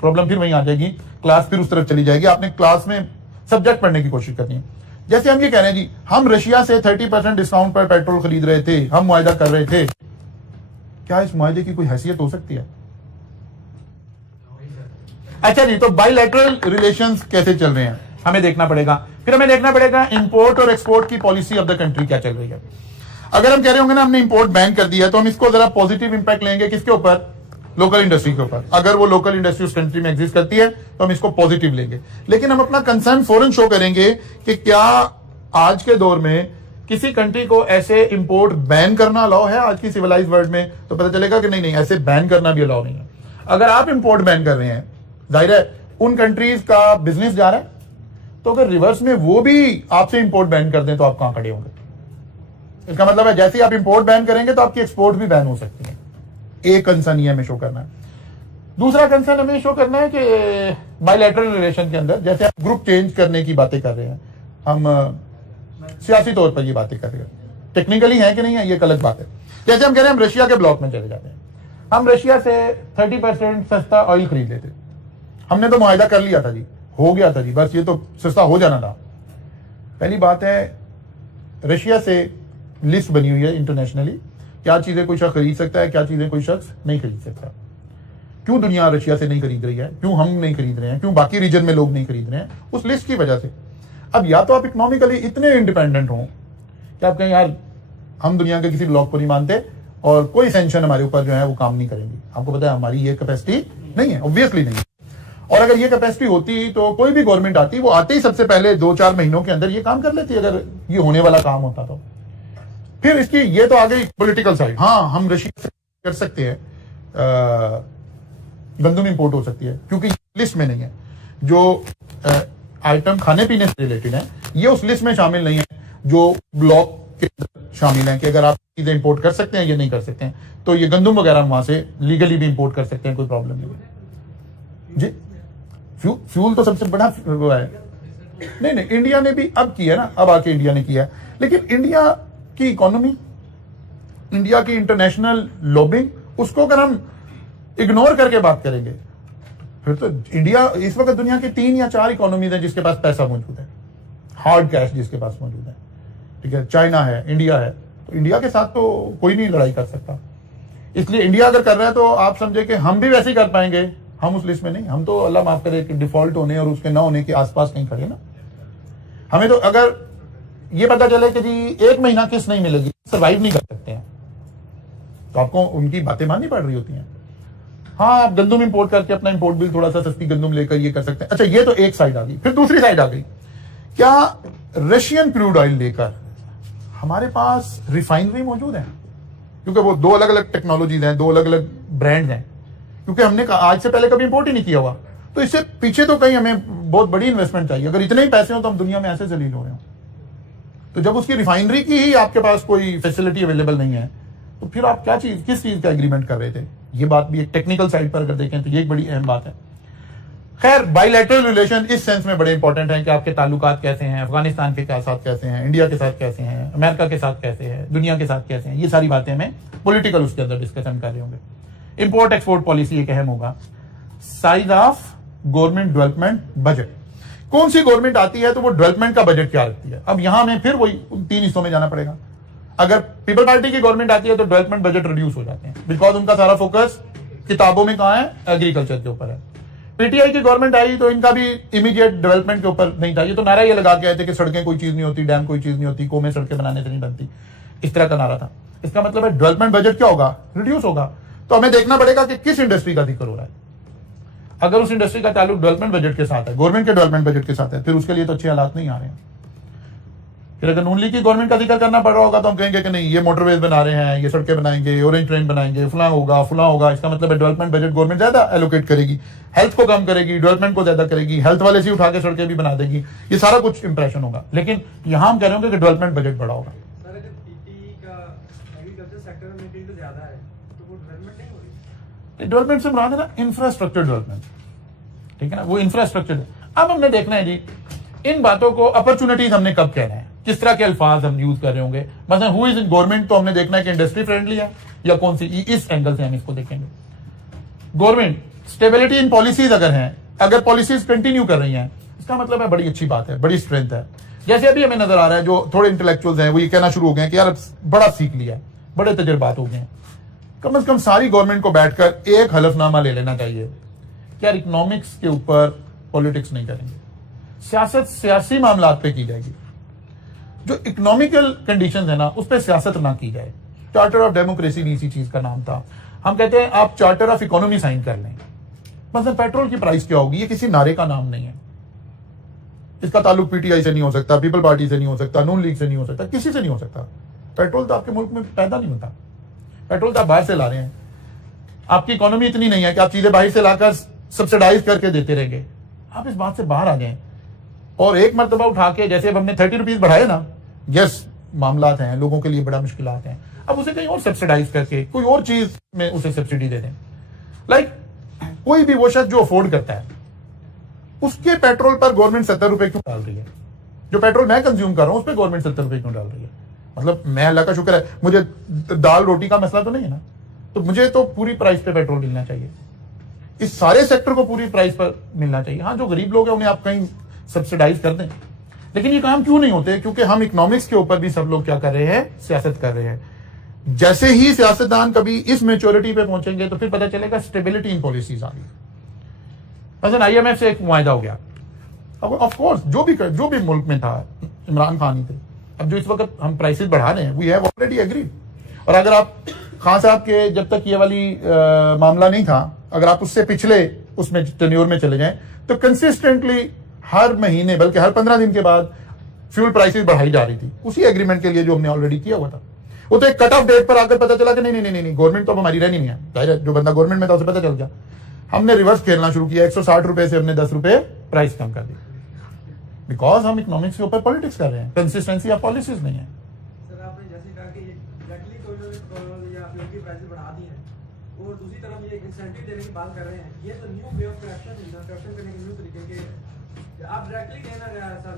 प्रॉब्लम फिर वहीं आ जाएगी, क्लास फिर उस तरफ चली जाएगी। आपने क्लास में सब्जेक्ट पढ़ने की कोशिश करनी है। जैसे हम ये कह रहे हैं जी, हम रशिया से 30% डिस्काउंट पर पेट्रोल खरीद रहे थे, हम मुआहदा कर रहे थे, क्या इस मुआहदे की कोई हैसियत हो सकती है? अच्छा जी, तो बायलैटरल रिलेशंस कैसे चल रहे हैं हमें देखना पड़ेगा। फिर हमें देखना पड़ेगा इंपोर्ट और एक्सपोर्ट की पॉलिसी ऑफ द कंट्री क्या चल रही है। अगर हम कह रहे होंगे ना हमने इंपोर्ट बैन कर दिया, तो हम इसको जरा पॉजिटिव इंपैक्ट लेंगे किसके ऊपर? लोकल इंडस्ट्री के ऊपर। अगर वो लोकल इंडस्ट्री उस कंट्री में एग्जिस्ट करती है तो हम इसको पॉजिटिव लेंगे, लेकिन हम अपना कंसर्न फौरन शो करेंगे कि क्या आज के दौर में किसी कंट्री को ऐसे इंपोर्ट बैन करना अलाउ है आज की सिविलाइज वर्ल्ड में? तो पता चलेगा कि नहीं, ऐसे बैन करना भी अलाउ नहीं है। अगर आप इंपोर्ट बैन कर रहे हैं, जाहिर है उन कंट्रीज का बिजनेस जा रहा है, तो अगर रिवर्स में वो भी आपसे इंपोर्ट बैन कर दें तो आप कहां खड़े होंगे? इसका मतलब है जैसे ही आप इंपोर्ट बैन करेंगे तो आपकी एक्सपोर्ट भी बैन हो सकती है। एक कंसर्न ये हमें शो करना है। दूसरा कंसर्न हमें शो करना है कि बायलैटरल रिलेशन के अंदर जैसे आप ग्रुप चेंज करने की बातें कर रहे हैं, हम सियासी तौर पर ये बातें कर रहे हैं, टेक्निकली है कि नहीं है ये एक अलग बात है। जैसे हम कह रहे हैं हम रशिया के ब्लॉक में चले जाते हैं, हम रशिया से 30% सस्ता ऑयल खरीद लेते, हमने तो मुआहदा कर लिया था जी, हो गया था जी, बस ये तो सस्ता हो जाना था। पहली बात है, रशिया से लिस्ट बनी हुई है इंटरनेशनली, क्या चीजें कोई शख्स खरीद सकता है, क्या चीजें कोई शख्स नहीं खरीद सकता। क्यों दुनिया रशिया से नहीं खरीद रही है, क्यों हम नहीं खरीद रहे हैं, क्यों बाकी रीजन में लोग नहीं खरीद रहे हैं? उस लिस्ट की वजह से। अब या तो आप इकोनॉमिकली इतने इंडिपेंडेंट हो कि आप कहें यार हम दुनिया के किसी ब्लॉक को नहीं मानते और कोई सेंक्शन हमारे ऊपर जो है वो काम नहीं करेंगे। आपको पता है हमारी ये कैपेसिटी नहीं है, ऑब्वियसली नहीं है। और अगर ये कैपेसिटी होती तो कोई भी गवर्नमेंट आती, वो आते ही सबसे पहले 2-4 महीनों के अंदर ये काम कर लेती, अगर ये होने वाला काम होता तो। फिर इसकी ये तो आ गई पॉलिटिकल साइड। हाँ, हम रशिया से कर सकते हैं, गंदम इंपोर्ट हो सकती है क्योंकि लिस्ट में नहीं है। जो आइटम खाने पीने से रिलेटेड है ये उस लिस्ट में शामिल नहीं है जो ब्लॉक के अंदर शामिल है कि अगर आप चीजें इंपोर्ट कर सकते हैं ये नहीं कर सकते हैं, तो ये गंदम वगैरह हम वहां से लीगली भी इंपोर्ट कर सकते हैं, कोई प्रॉब्लम नहीं है जी। फ्यूल तो सबसे बड़ा वो है। नहीं, इंडिया ने भी अब किया ना, अब आके इंडिया ने किया, लेकिन इंडिया की इकोनॉमी, इंडिया की इंटरनेशनल लॉबिंग, उसको अगर हम इग्नोर करके बात करेंगे फिर तो इंडिया इस वक्त दुनिया की 3 या 4 इकोनॉमीज है जिसके पास पैसा मौजूद है, हार्ड कैश जिसके पास मौजूद है, ठीक है। चाइना है, इंडिया है, तो इंडिया के साथ तो कोई नहीं लड़ाई कर सकता। इसलिए इंडिया अगर कर रहा है तो आप समझे कि हम भी वैसे ही कर पाएंगे। हम उस लिस्ट में नहीं, हम तो अल्लाह माफ करे कि डिफॉल्ट होने और उसके ना होने के आसपास कहीं खड़े ना। हमें तो अगर ये पता चले कि जी 1 महीना किस्त नहीं मिलेगी, सर्वाइव नहीं कर सकते हैं, तो आपको उनकी बातें माननी पड़ रही होती हैं। हाँ, आप गंदम इंपोर्ट करके अपना इंपोर्ट बिल थोड़ा सा सस्ती गंदम लेकर ये कर सकते हैं। अच्छा, ये तो एक साइड आ गई। फिर दूसरी साइड आ गई, क्या रशियन क्रूड ऑयल लेकर हमारे पास रिफाइनरी मौजूद है? क्योंकि वो 2 अलग अलग टेक्नोलॉजीज हैं, 2 अलग अलग ब्रांड हैं, क्योंकि हमने आज से पहले कभी इंपोर्ट ही नहीं किया हुआ, तो इससे पीछे तो कहीं हमें बहुत बड़ी इन्वेस्टमेंट चाहिए। अगर इतने ही पैसे हो तो हम दुनिया में ऐसे जलील हो रहे हो। तो जब उसकी रिफाइनरी की ही आपके पास कोई फैसिलिटी अवेलेबल नहीं है, तो फिर आप क्या चीज, किस चीज का एग्रीमेंट कर रहे थे? ये बात भी एक टेक्निकल साइड पर अगर देखें तो ये एक बड़ी अहम बात है। खैर, बायलैटरल रिलेशन इस सेंस में बड़े इंपॉर्टेंट हैं कि आपके ताल्लुकात कैसे हैं, अफगानिस्तान के साथ कैसे हैं, इंडिया के साथ कैसे हैं, अमेरिका के साथ कैसे हैं, दुनिया के साथ कैसे हैं, ये सारी बातें हमें पॉलिटिकल उसके अंदर डिस्कशन कर रहे होंगे। इंपोर्ट एक्सपोर्ट पॉलिसी एक अहम होगा। Size of government development budget, कौन सी गवर्नमेंट आती है तो वो डेवलपमेंट का बजट क्या रखती है? अब यहां में फिर वही 3 हिस्सों में जाना पड़ेगा। अगर पीपल पार्टी की गवर्नमेंट आती है तो डेवलपमेंट बजट रिड्यूस हो जाते हैं, बिकॉज उनका सारा फोकस किताबों में कहां है, एग्रीकल्चर के ऊपर है। पीटीआई की गवर्नमेंट आई तो इनका भी इमीडिएट डेवलपमेंट के ऊपर नहीं था, ये तो नारा ये लगा के आए थे कि सड़कें कोई चीज नहीं होती, डैम कोई चीज नहीं होती, कौमें सड़कें बनाने से नहीं बनती, इस तरह का नारा था। इसका मतलब है डेवलपमेंट बजट क्या होगा, रिड्यूस होगा। तो हमें देखना पड़ेगा कि किस इंडस्ट्री का जिक्र हो रहा है। अगर उस इंडस्ट्री का ताल्लुक डेवलपमेंट बजट के साथ है, गवर्नमेंट के डेवलपमेंट बजट के साथ है, फिर उसके लिए तो अच्छे हालात नहीं आ रहे हैं। फिर अगर नून लीग की गवर्नमेंट का जिक्र करना पड़ रहा होगा तो हम कहेंगे कि नहीं, ये मोटरवेज बना रहे हैं, ये सड़कें बनाएंगे, ऑरेंज ट्रेन बनाएंगे, फला होगा। इसका मतलब है डेवलपमेंट बजट गवर्नमेंट ज्यादा एलोकेट करेगी, हेल्थ को कम करेगी, डेवलपमेंट को ज्यादा करेगी, हेल्थ वाले से उठा के सड़कें भी बना देगी, ये सारा कुछ इंप्रेशन होगा। लेकिन यहां हम कह रहे होंगे कि डेवलपमेंट बजट बड़ा होगा। डेवलपमेंट से मुराद है ना इंफ्रास्ट्रक्चर डेवलपमेंट, ठीक है ना, वो इंफ्रास्ट्रक्चर। अब हमने देखना है जी इन बातों को, अपॉर्चुनिटीज हमने कब कहना है, किस तरह के अल्फाज हम यूज कर रहे होंगे। मतलब हु इज इन गवर्नमेंट, तो हमने देखना है कि इंडस्ट्री फ्रेंडली है या कौन सी, इस एंगल से हम इसको देखेंगे। गवर्नमेंट स्टेबिलिटी इन पॉलिसीज अगर है, अगर पॉलिसीज कंटिन्यू कर रही हैं, इसका मतलब है बड़ी अच्छी बात है, बड़ी स्ट्रेंथ है। जैसे अभी हमें नजर आ रहा है जो थोड़े इंटेलेक्चुअल्स हैं वो ये कहना शुरू हो गए कि यार बड़ा सीख लिया है, बड़े तजुर्बात हो गए हैं। कम से कम सारी गवर्नमेंट को बैठकर एक हलफनामा ले लेना चाहिए कि यार इकोनॉमिक्स के ऊपर पॉलिटिक्स नहीं करेंगे, सियासत सियासी मामलात पे की जाएगी, जो इकोनॉमिकल कंडीशंस है ना उस पर सियासत ना की जाए। चार्टर ऑफ डेमोक्रेसी भी इसी चीज का नाम था। हम कहते हैं आप चार्टर ऑफ इकोनॉमी साइन कर लें, मतलब पेट्रोल की प्राइस क्या होगी, ये किसी नारे का नाम नहीं है। इसका ताल्लुक पीटीआई से नहीं हो सकता, पीपल पार्टी से नहीं हो सकता, नून लीग से नहीं हो सकता, किसी से नहीं हो सकता। पेट्रोल तो आपके मुल्क में पैदा नहीं होता, पेट्रोल तो आप बाहर से ला रहे हैं। आपकी इकोनॉमी इतनी नहीं है कि आप चीजें बाहर से लाकर सब्सिडाइज करके देते रहेंगे। आप इस बात से बाहर आ जाएं और एक मरतबा उठा के, जैसे अब हमने 30 रुपीज बढ़ाए ना, यस मामलात हैं, लोगों के लिए बड़ा मुश्किलात हैं, अब उसे कहीं और सब्सिडाइज करके कोई और चीज में उसे सब्सिडी दे दें। लाइक कोई भी वो शख्स जो अफोर्ड करता है उसके पेट्रोल पर गवर्नमेंट 70 रुपए क्यों डाल रही है? जो पेट्रोल मैं कंज्यूम कर रहा हूं उस पर गवर्नमेंट 70 रुपए क्यों डाल रही है? मतलब मैं अल्लाह का शुक्र है मुझे दाल रोटी का मसला तो नहीं है ना, तो मुझे तो पूरी प्राइस पे पेट्रोल मिलना चाहिए। इस सारे सेक्टर को पूरी प्राइस पर मिलना चाहिए। हाँ, जो गरीब लोग हैं उन्हें आप कहीं सब्सिडाइज कर दें, लेकिन ये काम क्यों नहीं होते? क्योंकि हम इकोनॉमिक्स के ऊपर भी सब लोग क्या कर रहे हैं, सियासत कर रहे हैं। जैसे ही सियासतदान कभी इस मेच्योरिटी पे पहुंचेंगे तो फिर पता चलेगा स्टेबिलिटी इन पॉलिसीज आ गई। मतलब IMF से एक मुआहदा हो गया, अब ऑफ कोर्स जो भी मुल्क में था इमरान खान ही थे। अब जो इस वक्त हम प्राइसेस बढ़ा रहे हैं, वी हैव ऑलरेडी एग्रीड। और अगर आप खान साहब के जब तक ये वाली मामला नहीं था, अगर आप उससे पिछले उसमें टेन्योर में चले जाएं तो कंसिस्टेंटली हर महीने बल्कि हर 15 दिन के बाद फ्यूल प्राइसेस बढ़ाई जा रही थी, उसी एग्रीमेंट के लिए जो हमने ऑलरेडी किया हुआ था। वो तो एक कट ऑफ डेट पर आकर पता चला कि नहीं गवर्नमेंट तो अब हमारी रहनी नहीं है। जो बंदा गवर्नमेंट में था उसे पता चल गया, हमने रिवर्स खेलना शुरू किया, 160 रुपए से हमने 10 रुपए प्राइस कम कर दी, बिकॉज हम इकोनॉमिक्स के ऊपर पॉलिटिक्स कर रहे हैं, कंसिस्टेंसी ऑफ पॉलिसीज नहीं है। सर आपने जैसे कहा कि डायरेक्टली कोई या फ्यूल की प्राइसेस बढ़ा दी है और दूसरी तरफ ये इंसेंटिव देने की बात कर रहे हैं, ये तो न्यू वे ऑफ करप्शन करने के न्यू तरीके के। आप डायरेक्टली कहना सर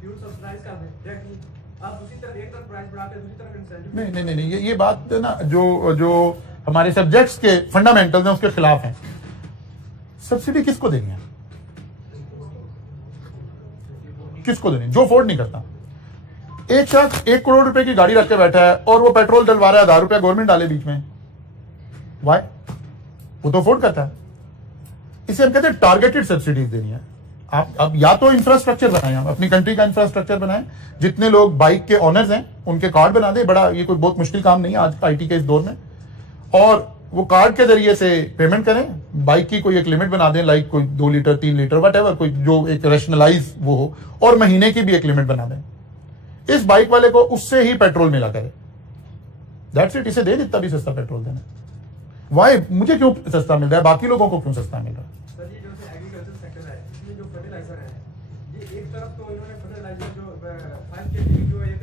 फ्यूल सब्सिडाइज कर दें डायरेक्टली, आप दूसरी तरफ एक तरफ प्राइस बढ़ाते हैं, दूसरी तरफ इंसेंटिव नहीं, ये बात ना जो हमारे सब्जेक्ट्स के फंडामेंटल्स हैं उसके खिलाफ है। सब्सिडी किसको देनी है? किसको देनी? जो अफोर्ड नहीं करता। एक शख्स 1 करोड़ रुपए की गाड़ी रख के बैठा है और वो पेट्रोल डलवा रहा है, 1000 रुपया गवर्नमेंट डाले बीच में, वाई? वो तो अफोर्ड करता है। इसे हम कहते हैं टारगेटेड सब्सिडीज देनी है। आप या तो इंफ्रास्ट्रक्चर बनाएं, आप अपनी कंट्री का इंफ्रास्ट्रक्चर बनाएं, जितने लोग बाइक के ऑनर्स हैं उनके कार्ड बना दें, बड़ा ये कोई बहुत मुश्किल काम नहीं है आज IT के इस दौर में, और वो कार्ड के जरिए से पेमेंट करें। बाइक की कोई एक लिमिट बना दें, लाइक कोई 2 लीटर 3 लीटर वट कोई जो एक रैशनलाइज वो हो, और महीने की भी एक लिमिट बना दें। इस बाइक वाले को उससे ही पेट्रोल मिला करे, दैट्स इट। इसे दे जितना भी सस्ता पेट्रोल देना। वाई? मुझे क्यों सस्ता मिल रहा है, बाकी लोगों को क्यों सस्ता मिल रहा है? सर ये जो एग्रीकल्चर सेक्टर है इसमें जो फर्टिलाइजर है, ये एक तरफ तो इन्होंने फर्टिलाइजर जो 5 kg जो एक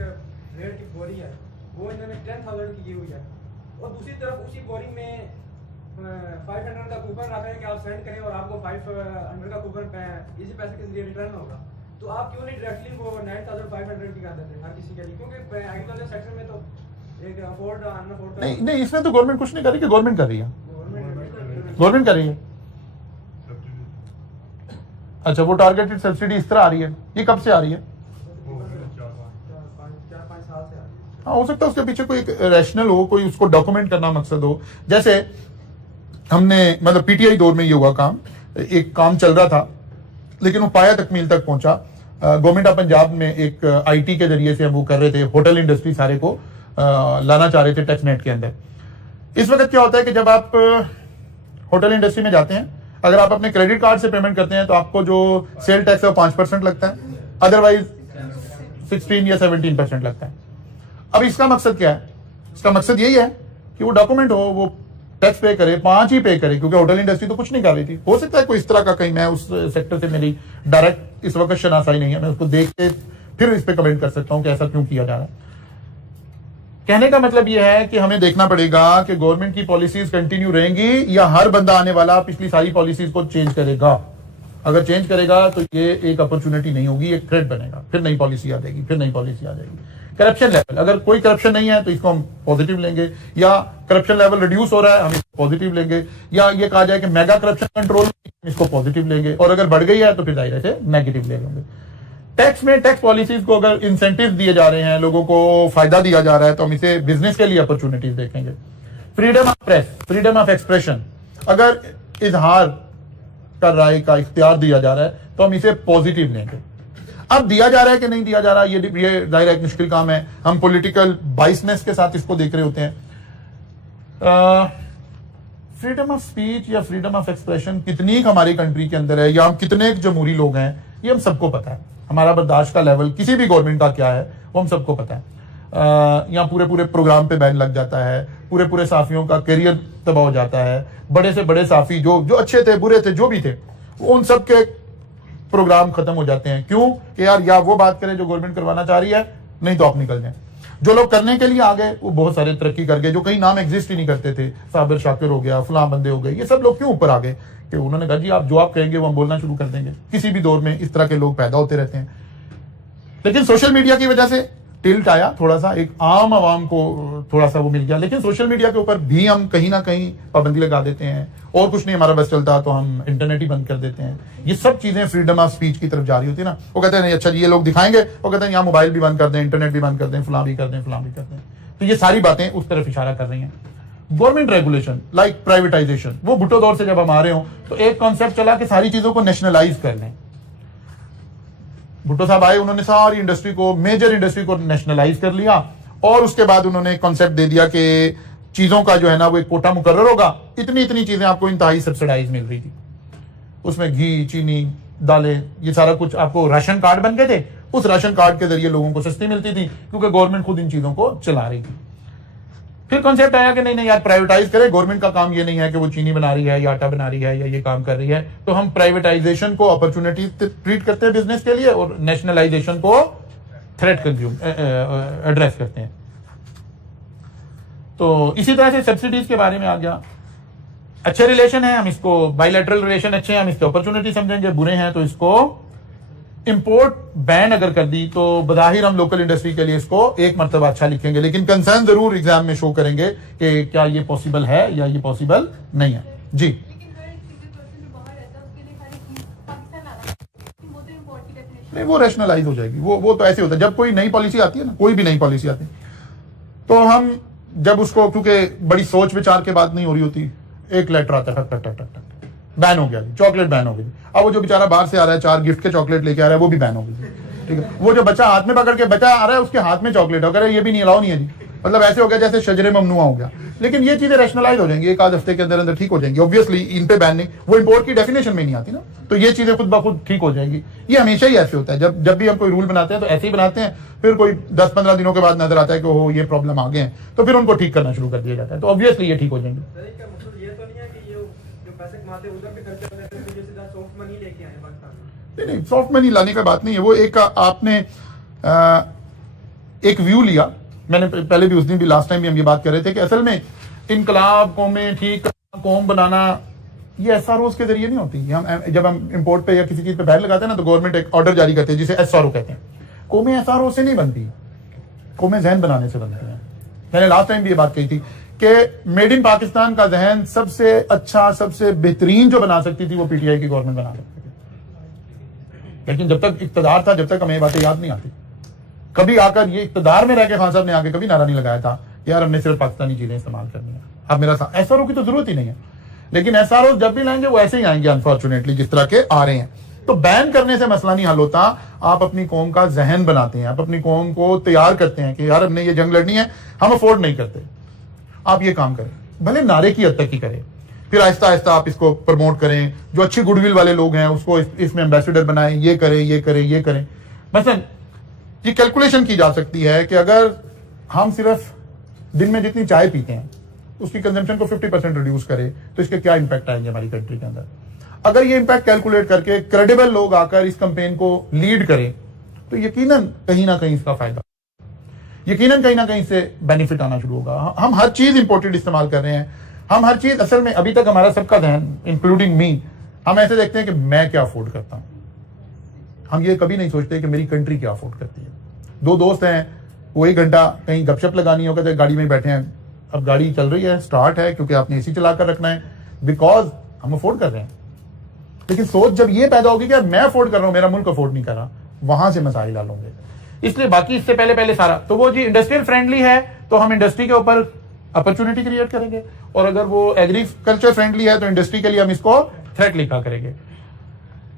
रेट की बोरी है वो इन्होंने 10,000 की हुई है, और दूसरी तरफ उसी बोरी में 500 का कूपन रखा है कि आप सेंड करें और आपको 500 का कूपन इसी पैसे के जरिए रिटर्न होगा। तो आप क्यों नहीं डायरेक्टली वो 9,500 की कर देते हर किसी के लिए? क्योंकि एग्रीकल्चर सेक्टर में तो एक अफोर्ड अनअफोर्ड नहीं, इसमें तो गवर्नमेंट कुछ नहीं कर रही, कि गवर्नमेंट कर रही है, गवर्नमेंट कर रही है। अच्छा, वो टारगेटेड सब्सिडी इस तरह आ रही है, ये कब से आ रही है? 4-5 साल से आ रही है। हाँ, हो सकता है उसके पीछे कोई एक रैशनल हो, कोई उसको डॉक्यूमेंट करना मकसद हो। जैसे हमने मतलब PTI दौर में ये हुआ काम, एक काम चल रहा था लेकिन वो पाया तकमील तक पहुंचा। गवर्नमेंट ऑफ पंजाब में एक IT के जरिए से हम वो कर रहे थे, होटल इंडस्ट्री सारे को लाना चाह रहे थे टैक्स नेट के अंदर। इस वक्त क्या होता है कि जब आप होटल इंडस्ट्री में जाते हैं, अगर आप अपने क्रेडिट कार्ड से पेमेंट करते हैं तो आपको जो सेल टैक्स है वो 5% लगता है, अदरवाइज 16 या 17% लगता है। अब इसका मकसद क्या है? इसका मकसद यही है कि वो डॉक्यूमेंट हो, वो टैक्स पे करे, 5 ही पे करे, क्योंकि होटल इंडस्ट्री तो कुछ नहीं कर रही थी। हो सकता है कोई इस तरह का, कहीं मैं उस सेक्टर से मेरी डायरेक्ट इस वक्त शनासाई नहीं है, मैं उसको देख के फिर इस पे कमेंट कर सकता हूं कि ऐसा क्यों किया जा रहा है। कहने का मतलब यह है कि हमें देखना पड़ेगा कि गवर्नमेंट की पॉलिसीज कंटिन्यू रहेंगी या हर बंदा आने वाला पिछली सारी पॉलिसीज को चेंज करेगा। अगर चेंज करेगा तो ये एक अपॉर्चुनिटी नहीं होगी, एक थ्रेट बनेगा, फिर नई पॉलिसी आ जाएगी, फिर नई पॉलिसी आ जाएगी। करप्शन लेवल, अगर कोई करप्शन नहीं है तो इसको हम पॉजिटिव लेंगे, या करप्शन लेवल रिड्यूस हो रहा है हम इसको पॉजिटिव लेंगे, या ये कहा जाए कि मेगा करप्शन कंट्रोल इसको पॉजिटिव लेंगे, और अगर बढ़ गई है तो फिर जाहिर से नेगेटिव ले लेंगे। टैक्स में टैक्स पॉलिसीज को अगर इंसेंटिव दिए जा रहे हैं, लोगों को फायदा दिया जा रहा है, तो हम इसे बिजनेस के लिए अपॉर्चुनिटीज देखेंगे। Freedom of press, freedom of expression, अगर इजहार का राय का इख्तियार दिया जा रहा है तो हम इसे पॉजिटिव लेंगे। अब दिया जा रहा है कि नहीं दिया जा रहा, ये जाहिर एक मुश्किल काम है, हम पॉलिटिकल बाइसनेस के साथ इसको देख रहे होते हैं। फ्रीडम ऑफ स्पीच या फ्रीडम ऑफ एक्सप्रेशन कितनी हमारी कंट्री के अंदर है, या हम कितने जमहूरी लोग हैं, ये हम सबको पता है। हमारा बर्दाश्त का लेवल किसी भी गवर्नमेंट का क्या है वो हम सबको पता है। यहाँ पूरे पूरे प्रोग्राम पे बैन लग जाता है, पूरे पूरे साफियों का करियर तबाह हो जाता है, बड़े से बड़े साफी जो अच्छे थे बुरे थे जो भी थे उन सब के प्रोग्राम खत्म हो जाते हैं। क्यों कि यार या वो बात करें जो गवर्नमेंट करवाना चाह रही है, नहीं तो आप निकल जाए। जो लोग करने के लिए आ गए वो बहुत सारे तरक्की कर गए, जो कहीं नाम एग्जिस्ट ही नहीं करते थे, साबिर शाकिर हो गया, फलां बंदे हो गए, ये सब लोग क्यों ऊपर आ गए कि उन्होंने कहा जी आप जो आप कहेंगे वो हम बोलना शुरू कर देंगे। किसी भी दौर में इस तरह के लोग पैदा होते रहते हैं। लेकिन सोशल मीडिया की वजह से टिल्ट आया थोड़ा सा, एक आम आवाम को थोड़ा सा वो मिल गया, लेकिन सोशल मीडिया के ऊपर भी हम कहीं ना कहीं पाबंदी लगा देते हैं, और कुछ नहीं हमारा बस चलता तो हम इंटरनेट ही बंद कर देते हैं। ये सब चीजें फ्रीडम ऑफ स्पीच की तरफ जा रही होती है ना। वो कहते हैं नहीं अच्छा जी ये लोग दिखाएंगे, वो कहते हैं यहाँ मोबाइल भी बंद कर दें, इंटरनेट भी बंद कर दें, फलां भी कर दें, फलां भी कर दें। तो ये सारी बातें उस तरफ इशारा कर रही हैं। गवर्नमेंट रेगुलेशन लाइक प्राइवेटाइजेशन, वो भुट्टो दौर से जब हम आ रहे हो तो एक कॉन्सेप्ट चला कि सारी चीजों को नेशनलाइज कर लें। भुट्टो साहब आए, उन्होंने सारी इंडस्ट्री को, मेजर इंडस्ट्री को नेशनलाइज कर लिया, और उसके बाद उन्होंने कॉन्सेप्ट दे दिया कि चीजों का जो है ना वो एक कोटा मुकर्रर होगा, इतनी इतनी चीजें आपको इंतहाई सब्सिडाइज मिल रही थी। उसमें घी, चीनी, दालें, ये सारा कुछ आपको राशन कार्ड बन गए थे, उस राशन कार्ड के जरिए लोगों को सस्ती मिलती थी क्योंकि गवर्नमेंट खुद इन चीजों को चला रही थी। फिर कॉन्सेप्ट आया कि नहीं नहीं यार प्राइवेटाइज करें, गवर्नमेंट का काम ये नहीं है कि वो चीनी बना रही है या आटा बना रही है या ये काम कर रही है, तो हम प्राइवेटाइजेशन को अपॉर्चुनिटी ट्रीट करते हैं बिजनेस के लिए, और नेशनलाइजेशन को थ्रेट एड्रेस करते हैं। तो इसी तरह से सब्सिडीज के बारे में आ गया। अच्छे रिलेशन है हम इसको बायलैटरल रिलेशन अच्छे हैं, हम इसको अपॉर्चुनिटी समझेंगे, बुरे हैं तो इसको इंपोर्ट बैन अगर कर दी तो बज़ाहिर हम लोकल इंडस्ट्री के लिए इसको एक मरतबा अच्छा लिखेंगे, लेकिन कंसर्न जरूर एग्जाम में शो करेंगे कि क्या ये पॉसिबल है या ये पॉसिबल नहीं है। जी नहीं वो रैशनलाइज हो जाएगी, वो तो ऐसे होता है जब कोई नई पॉलिसी आती है ना, कोई भी नई पॉलिसी आती है तो हम जब उसको, क्योंकि बड़ी सोच विचार के बात नहीं हो रही होती, एक लेटर आता है टक टक टक टक बैन हो गया, चॉकलेट बैन हो गई। अब वो जो बेचारा बाहर से आ रहा है 4 गिफ्ट के चॉकलेट लेके आ रहा है वो भी बैन हो गई, ठीक है। वो जो बच्चा हाथ में पकड़ के बच्चा आ रहा है उसके हाथ में चॉकलेट अगर ये भी नहीं अलाउ नहीं है जी, मतलब ऐसे हो गया जैसे शजरे ममनुआ हो गया। लेकिन ये चीजें रैशनलाइज हो जाएंगी, एक आध हफ्ते के अंदर अंदर ठीक हो जाएंगी। ऑब्वियसली इन पे बैन नहीं, वो इंपोर्ट की डेफिनेशन में नहीं आती ना, तो ये चीजें खुद ब खुद ठीक हो जाएंगी। ये हमेशा ही ऐसे होता है, जब भी हम कोई रूल बनाते हैं तो ऐसे ही बनाते हैं, फिर कोई 10-15 दिनों के बाद नजर आता है कि ओह ये प्रॉब्लम आ गए हैं, तो फिर उनको ठीक करना शुरू कर दिया जाता है, तो ऑब्वियसली ये ठीक हो जाएंगे। नहीं सॉफ्ट मनी लाने का बात नहीं है, वो एक आपने एक व्यू लिया। मैंने पहले भी उस दिन भी लास्ट टाइम भी हम ये बात कर रहे थे कि असल में इनकलाब कौमें ठीक कौम बनाना ये एसआरओ के जरिए नहीं होती। हम जब हम इंपोर्ट पे या किसी चीज पे बैन लगाते हैं ना तो गवर्नमेंट एक ऑर्डर जारी करती है जिसे एसआरओ कहते हैं। कौमें एसआरओ से नहीं बनती, कौमें जहन बनाने से बनती हैं। मैंने लास्ट टाइम भी ये बात कही थी कि मेड इन पाकिस्तान का जहन सबसे अच्छा सबसे बेहतरीन जो बना सकती थी वो पीटीआई की गवर्नमेंट बना सकती थी, लेकिन जब तक इक्तदार था जब तक हमें ये बातें याद नहीं आती। कभी आकर ये इक्तदार में रह के खान साहब ने आके कभी नारा नहीं लगाया था यार हमने सिर्फ पाकिस्तानी चीजें इस्तेमाल करनी है। अब मेरा एसआरओ की तो जरूरत ही नहीं है, लेकिन एसआरओ जब भी लाएंगे वो ऐसे ही आएंगे अनफॉर्चुनेटली जिस तरह के आ रहे हैं। तो बैन करने से मसला नहीं हल होता, आप अपनी कौम का जहन बनाते हैं, आप अपनी कौम को तैयार करते हैं कि यार हमने ये जंग लड़नी है, हम अफोर्ड नहीं करते, आप ये काम करें, भले नारे की हद तक ही करें, फिर आहिस्ता आहिस्ता आप इसको प्रमोट करें। जो अच्छी गुडविल वाले लोग हैं उसको इसमें एम्बेसडर बनाएं, ये करें ये करें ये करें। मसलन ये कैलकुलेशन की जा सकती है कि अगर हम सिर्फ दिन में जितनी चाय पीते हैं उसकी कंजम्पशन को 50% रिड्यूस करें तो इसके क्या इंपैक्ट आएंगे हमारी कंट्री के अंदर। अगर ये इंपैक्ट कैलकुलेट करके क्रेडिबल लोग आकर इस कैंपेन को लीड करें तो यकीनन कहीं ना कहीं इसका फायदा, यकीनन कहीं ना कहीं से बेनिफिट आना शुरू होगा। हम हर चीज इंपोर्टेड इस्तेमाल कर रहे हैं, हम हर चीज असल में अभी तक हमारा सबका ध्यान इंक्लूडिंग मी हम ऐसे देखते हैं कि मैं क्या अफोर्ड करता हूं, हम ये कभी नहीं सोचते कि मेरी कंट्री क्या अफोर्ड करती है। दो दोस्त हैं, वो 1 घंटा कहीं गपशप लगानी हो, कहते गाड़ी में बैठे हैं, अब गाड़ी चल रही है, स्टार्ट है क्योंकि आपने एसी चला कर रखना है, बिकॉज हम अफोर्ड कर रहे हैं। लेकिन सोच जब ये पैदा होगी कि यार मैं अफोर्ड कर रहा हूं, मेरा मुल्क अफोर्ड नहीं कर रहा, वहां से मसाइल हल होंगे। इसलिए बाकी इससे पहले सारा तो वो जी इंडस्ट्रियल फ्रेंडली है तो हम इंडस्ट्री के ऊपर अपॉर्चुनिटी क्रिएट करेंगे, और अगर वो एग्रीकल्चर फ्रेंडली है तो इंडस्ट्री के लिए हम इसको थ्रेट लिखा करेंगे।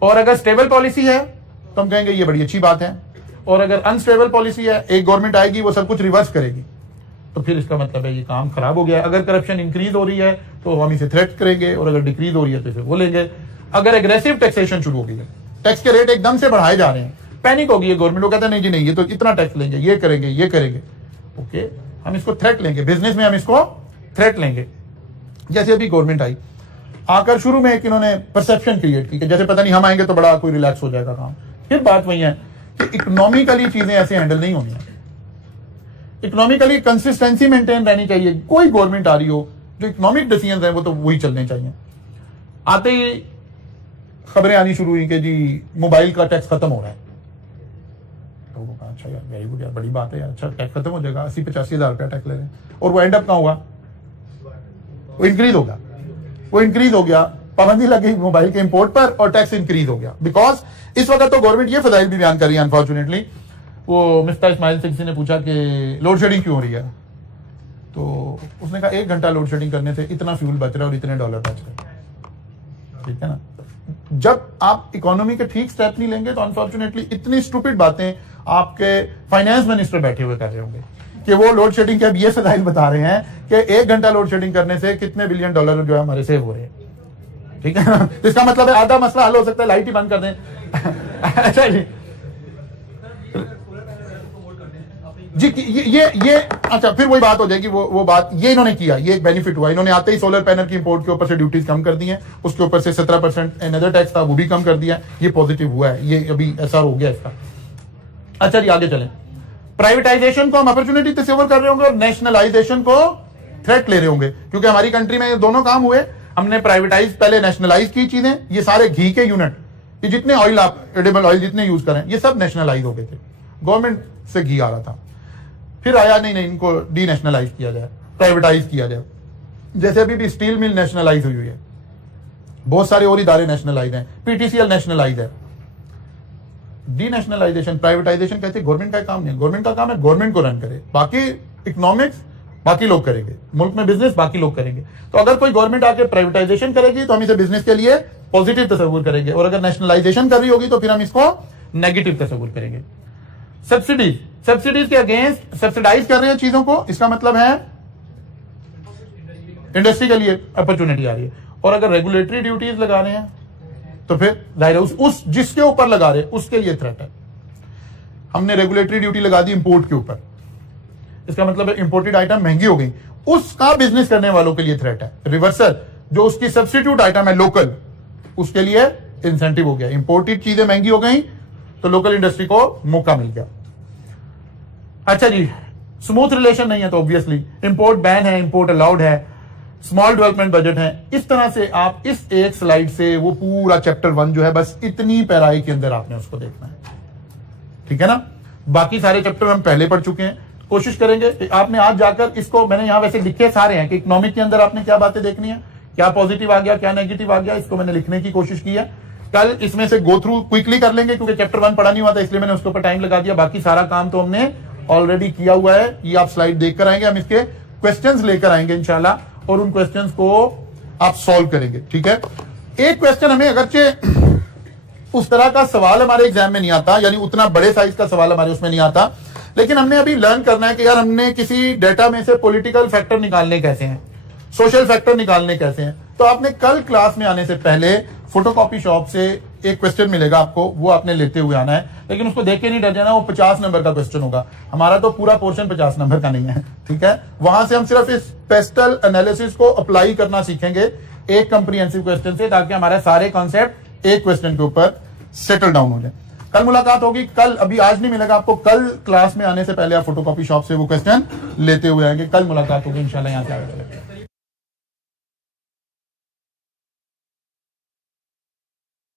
और अगर स्टेबल पॉलिसी है तो हम कहेंगे ये बड़ी अच्छी बात है, और अगर अनस्टेबल पॉलिसी है, एक गवर्नमेंट आएगी वो सब कुछ रिवर्स करेगी, तो फिर इसका मतलब है ये काम खराब हो गया। अगर करप्शन इंक्रीज हो रही है तो हम इसे थ्रेट करेंगे, और अगर डिक्रीज हो रही है तो इसे वो लेंगे। अगर एग्रेसिव टैक्सेशन शुरू हो गई है, टैक्स के रेट एकदम से बढ़ाए जा रहे हैं, पैनिक होगी है गवर्नमेंट, वो कहते हैं नहीं जी नहीं, ये तो इतना टैक्स लेंगे, ये करेंगे, ओके हम इसको थ्रेट लेंगे, बिजनेस में हम इसको थ्रेट लेंगे। जैसे अभी गवर्नमेंट आई, आकर शुरू में एक इन्होंने परसेप्शन क्रिएट की कि जैसे पता नहीं हम आएंगे तो बड़ा कोई रिलैक्स हो जाएगा काम। फिर बात वही है कि इकोनॉमिकली चीजें ऐसे हैंडल नहीं होनी है, इकोनॉमिकली कंसिस्टेंसी मेंटेन रहनी चाहिए। कोई गवर्नमेंट आ रही हो, जो इकोनॉमिक डिसीजन है वो तो वही चलने चाहिए। आते ही खबरें आनी शुरू हुई कि जी मोबाइल का टैक्स खत्म हो रहा है, तो वो कहा अच्छा यार वेरी गुड यार, बड़ी बात है यार, अच्छा टैक्स खत्म हो जाएगा, 80-85 हज़ार रुपया टैक्स ले रहे हैं, और वो एंड अप कहाँ हुआ, वो इंक्रीज हो गया, पाबंदी लग गई मोबाइल के इंपोर्ट पर और टैक्स इंक्रीज हो गया। बिकॉज इस वक्त तो गवर्नमेंट ये फजाइल भी बयान कर रही है अनफॉर्चुनेटली। वो मिस्टर इस्माइल सिंह ने पूछा कि लोड शेडिंग क्यों हो रही है, तो उसने कहा 1 घंटा लोड शेडिंग करने से इतना फ्यूल बच रहा है और इतने डॉलर बच रहे हैं, ठीक है ना। जब आप इकोनॉमी के ठीक स्टेप नहीं लेंगे तो अनफॉर्चुनेटली इतनी स्टूपिड बातें आपके फाइनेंस मिनिस्टर बैठे हुए कर रहे होंगे कि वो लोड शेडिंग के अब ये फजाइल बता रहे हैं कि 1 घंटा लोड शेडिंग करने से कितने बिलियन डॉलर जो है हमारे सेव हो रहे हैं, ठीक है ना। इसका मतलब है आधा मसला हल हो सकता है, लाइट ही बंद कर दें। अच्छा जी ये अच्छा, फिर वही बात हो जाएगी, वो बात ये इन्होंने किया, ये एक बेनिफिट हुआ, इन्होंने आते ही सोलर पैनल की इंपोर्ट के ऊपर से ड्यूटीज कम कर दी हैं, उसके ऊपर से 17% अनदर टैक्स था वो भी कम कर दिया, ये पॉजिटिव हुआ है, ये अभी ऐसा हो गया इसका। अच्छा जी आगे चलें। प्राइवेटाइजेशन को हम अपॉर्चुनिटी तस्वर कर रहे होंगे और नेशनलाइजेशन को थ्रेट ले रहे होंगे, क्योंकि हमारी कंट्री में ये दोनों काम हुए। हमने प्राइवेटाइज पहले नेशनलाइज की चीजें, ये सारे घी के यूनिट, ये जितने ऑयल आप एडिबल ऑयल जितने यूज करें ये सब नेशनलाइज हो गए थे, गवर्नमेंट से घी आ रहा था। फिर आया नहीं इनको डी नेशनलाइज किया जाए, प्राइवेटाइज किया जाए। जैसे अभी भी स्टील मिल नेशनलाइज हुई है, बहुत सारे और इदारे नेशनलाइज हैं, पीटीसीएल नेशनलाइज है। डी नेशनलाइजेशन प्राइवेटाइजेशन कहते हैं गवर्नमेंट का काम नहीं है, गवर्नमेंट का काम है गवर्नमेंट को रन करे, बाकी इकोनॉमिक्स बाकी लोग करेंगे, मुल्क में बिजनेस बाकी लोग करेंगे। तो अगर कोई गवर्नमेंट आके प्राइवेटाइजेशन करेगी तो हम इसे बिजनेस के लिए पॉजिटिव तस्वुर करेंगे, और अगर नेशनलाइजेशन कर रही होगी तो फिर हम इसको नेगेटिव तस्वुर करेंगे। सब्सिडीज के अगेंस्ट सब्सिडाइज कर रहे हैं चीजों को, इसका मतलब है इंडस्ट्री के लिए अपॉर्चुनिटी आ रही है। और अगर रेगुलेटरी ड्यूटीज लगा रहे हैं तो फिर जाहिर है उस जिसके ऊपर लगा रहे हैं उसके लिए थ्रेट है। हमने रेगुलेटरी ड्यूटी लगा दी इंपोर्ट के ऊपर, इसका मतलब है इंपोर्टेड आइटम महंगी हो गई, उसका बिजनेस करने वालों के लिए थ्रेट है। रिवर्सल जो उसकी सब्स्टिट्यूट आइटम है लोकल, उसके लिए इंसेंटिव हो गया। इंपोर्टेड चीजें महंगी हो गई तो लोकल इंडस्ट्री को मौका मिल गया। अच्छा जी, स्मूथ रिलेशन नहीं है तो ऑब्वियसली इंपोर्ट बैन है, इंपोर्ट अलाउड है, स्मॉल डेवलपमेंट बजट है। इस तरह से आप इस एक स्लाइड से वो पूरा चैप्टर 1 जो है बस इतनी पैराई के अंदर आपने उसको देखना है, ठीक है ना। बाकी सारे चैप्टर हम पहले पढ़ चुके हैं, कोशिश करेंगे कि आपने आज जाकर इसको, मैंने यहां वैसे लिखे सारे हैं कि इकोनॉमिक के अंदर आपने क्या बातें देखनी है, क्या पॉजिटिव आ गया क्या नेगेटिव आ गया, इसको मैंने लिखने की कोशिश की है। कल इसमें से गो थ्रू क्विकली कर लेंगे क्योंकि चैप्टर 1 पढ़ा नहीं हुआ था, इसलिए मैंने उसके ऊपर टाइम लगा दिया। बाकी सारा काम तो हमने ऑलरेडी किया हुआ है, ये आप स्लाइड देख कर आएंगे, हम इसके क्वेश्चंस लेकर आएंगे इंशाल्लाह, और उन क्वेश्चंस को आप सॉल्व करेंगे, ठीक है। एक क्वेश्चन हमें अगरचे उस तरह का सवाल हमारे एग्जाम में नहीं आता, यानी उतना बड़े साइज का सवाल हमारे उसमें नहीं आता, लेकिन हमने अभी लर्न करना है कि यार हमने किसी डेटा में से पॉलिटिकल फैक्टर निकालने कैसे हैं, सोशल फैक्टर निकालने कैसे हैं। तो आपने कल क्लास में आने से पहले फोटोकॉपी शॉप से एक क्वेश्चन मिलेगा आपको, वो आपने लेते हुए आना है, लेकिन उसको देख के नहीं डर जाना, वो 50 नंबर का क्वेश्चन होगा। हमारा तो पूरा पोर्शन 50 नंबर का नहीं है, ठीक है। वहां से हम सिर्फ इस पेस्टल एनालिसिस को अप्लाई करना सीखेंगे एक कंप्रीहेंसिव क्वेश्चन से, ताकि हमारे सारे कॉन्सेप्ट एक क्वेश्चन के ऊपर सेटल डाउन हो जाए। कल मुलाकात होगी, कल अभी आज नहीं मिलेगा आपको, कल क्लास में आने से पहले आप फोटोकॉपी शॉप से वो क्वेश्चन लेते हुए आएंगे। कल मुलाकात होगी इंशाल्लाह, यहाँ से आगे चलेंगे।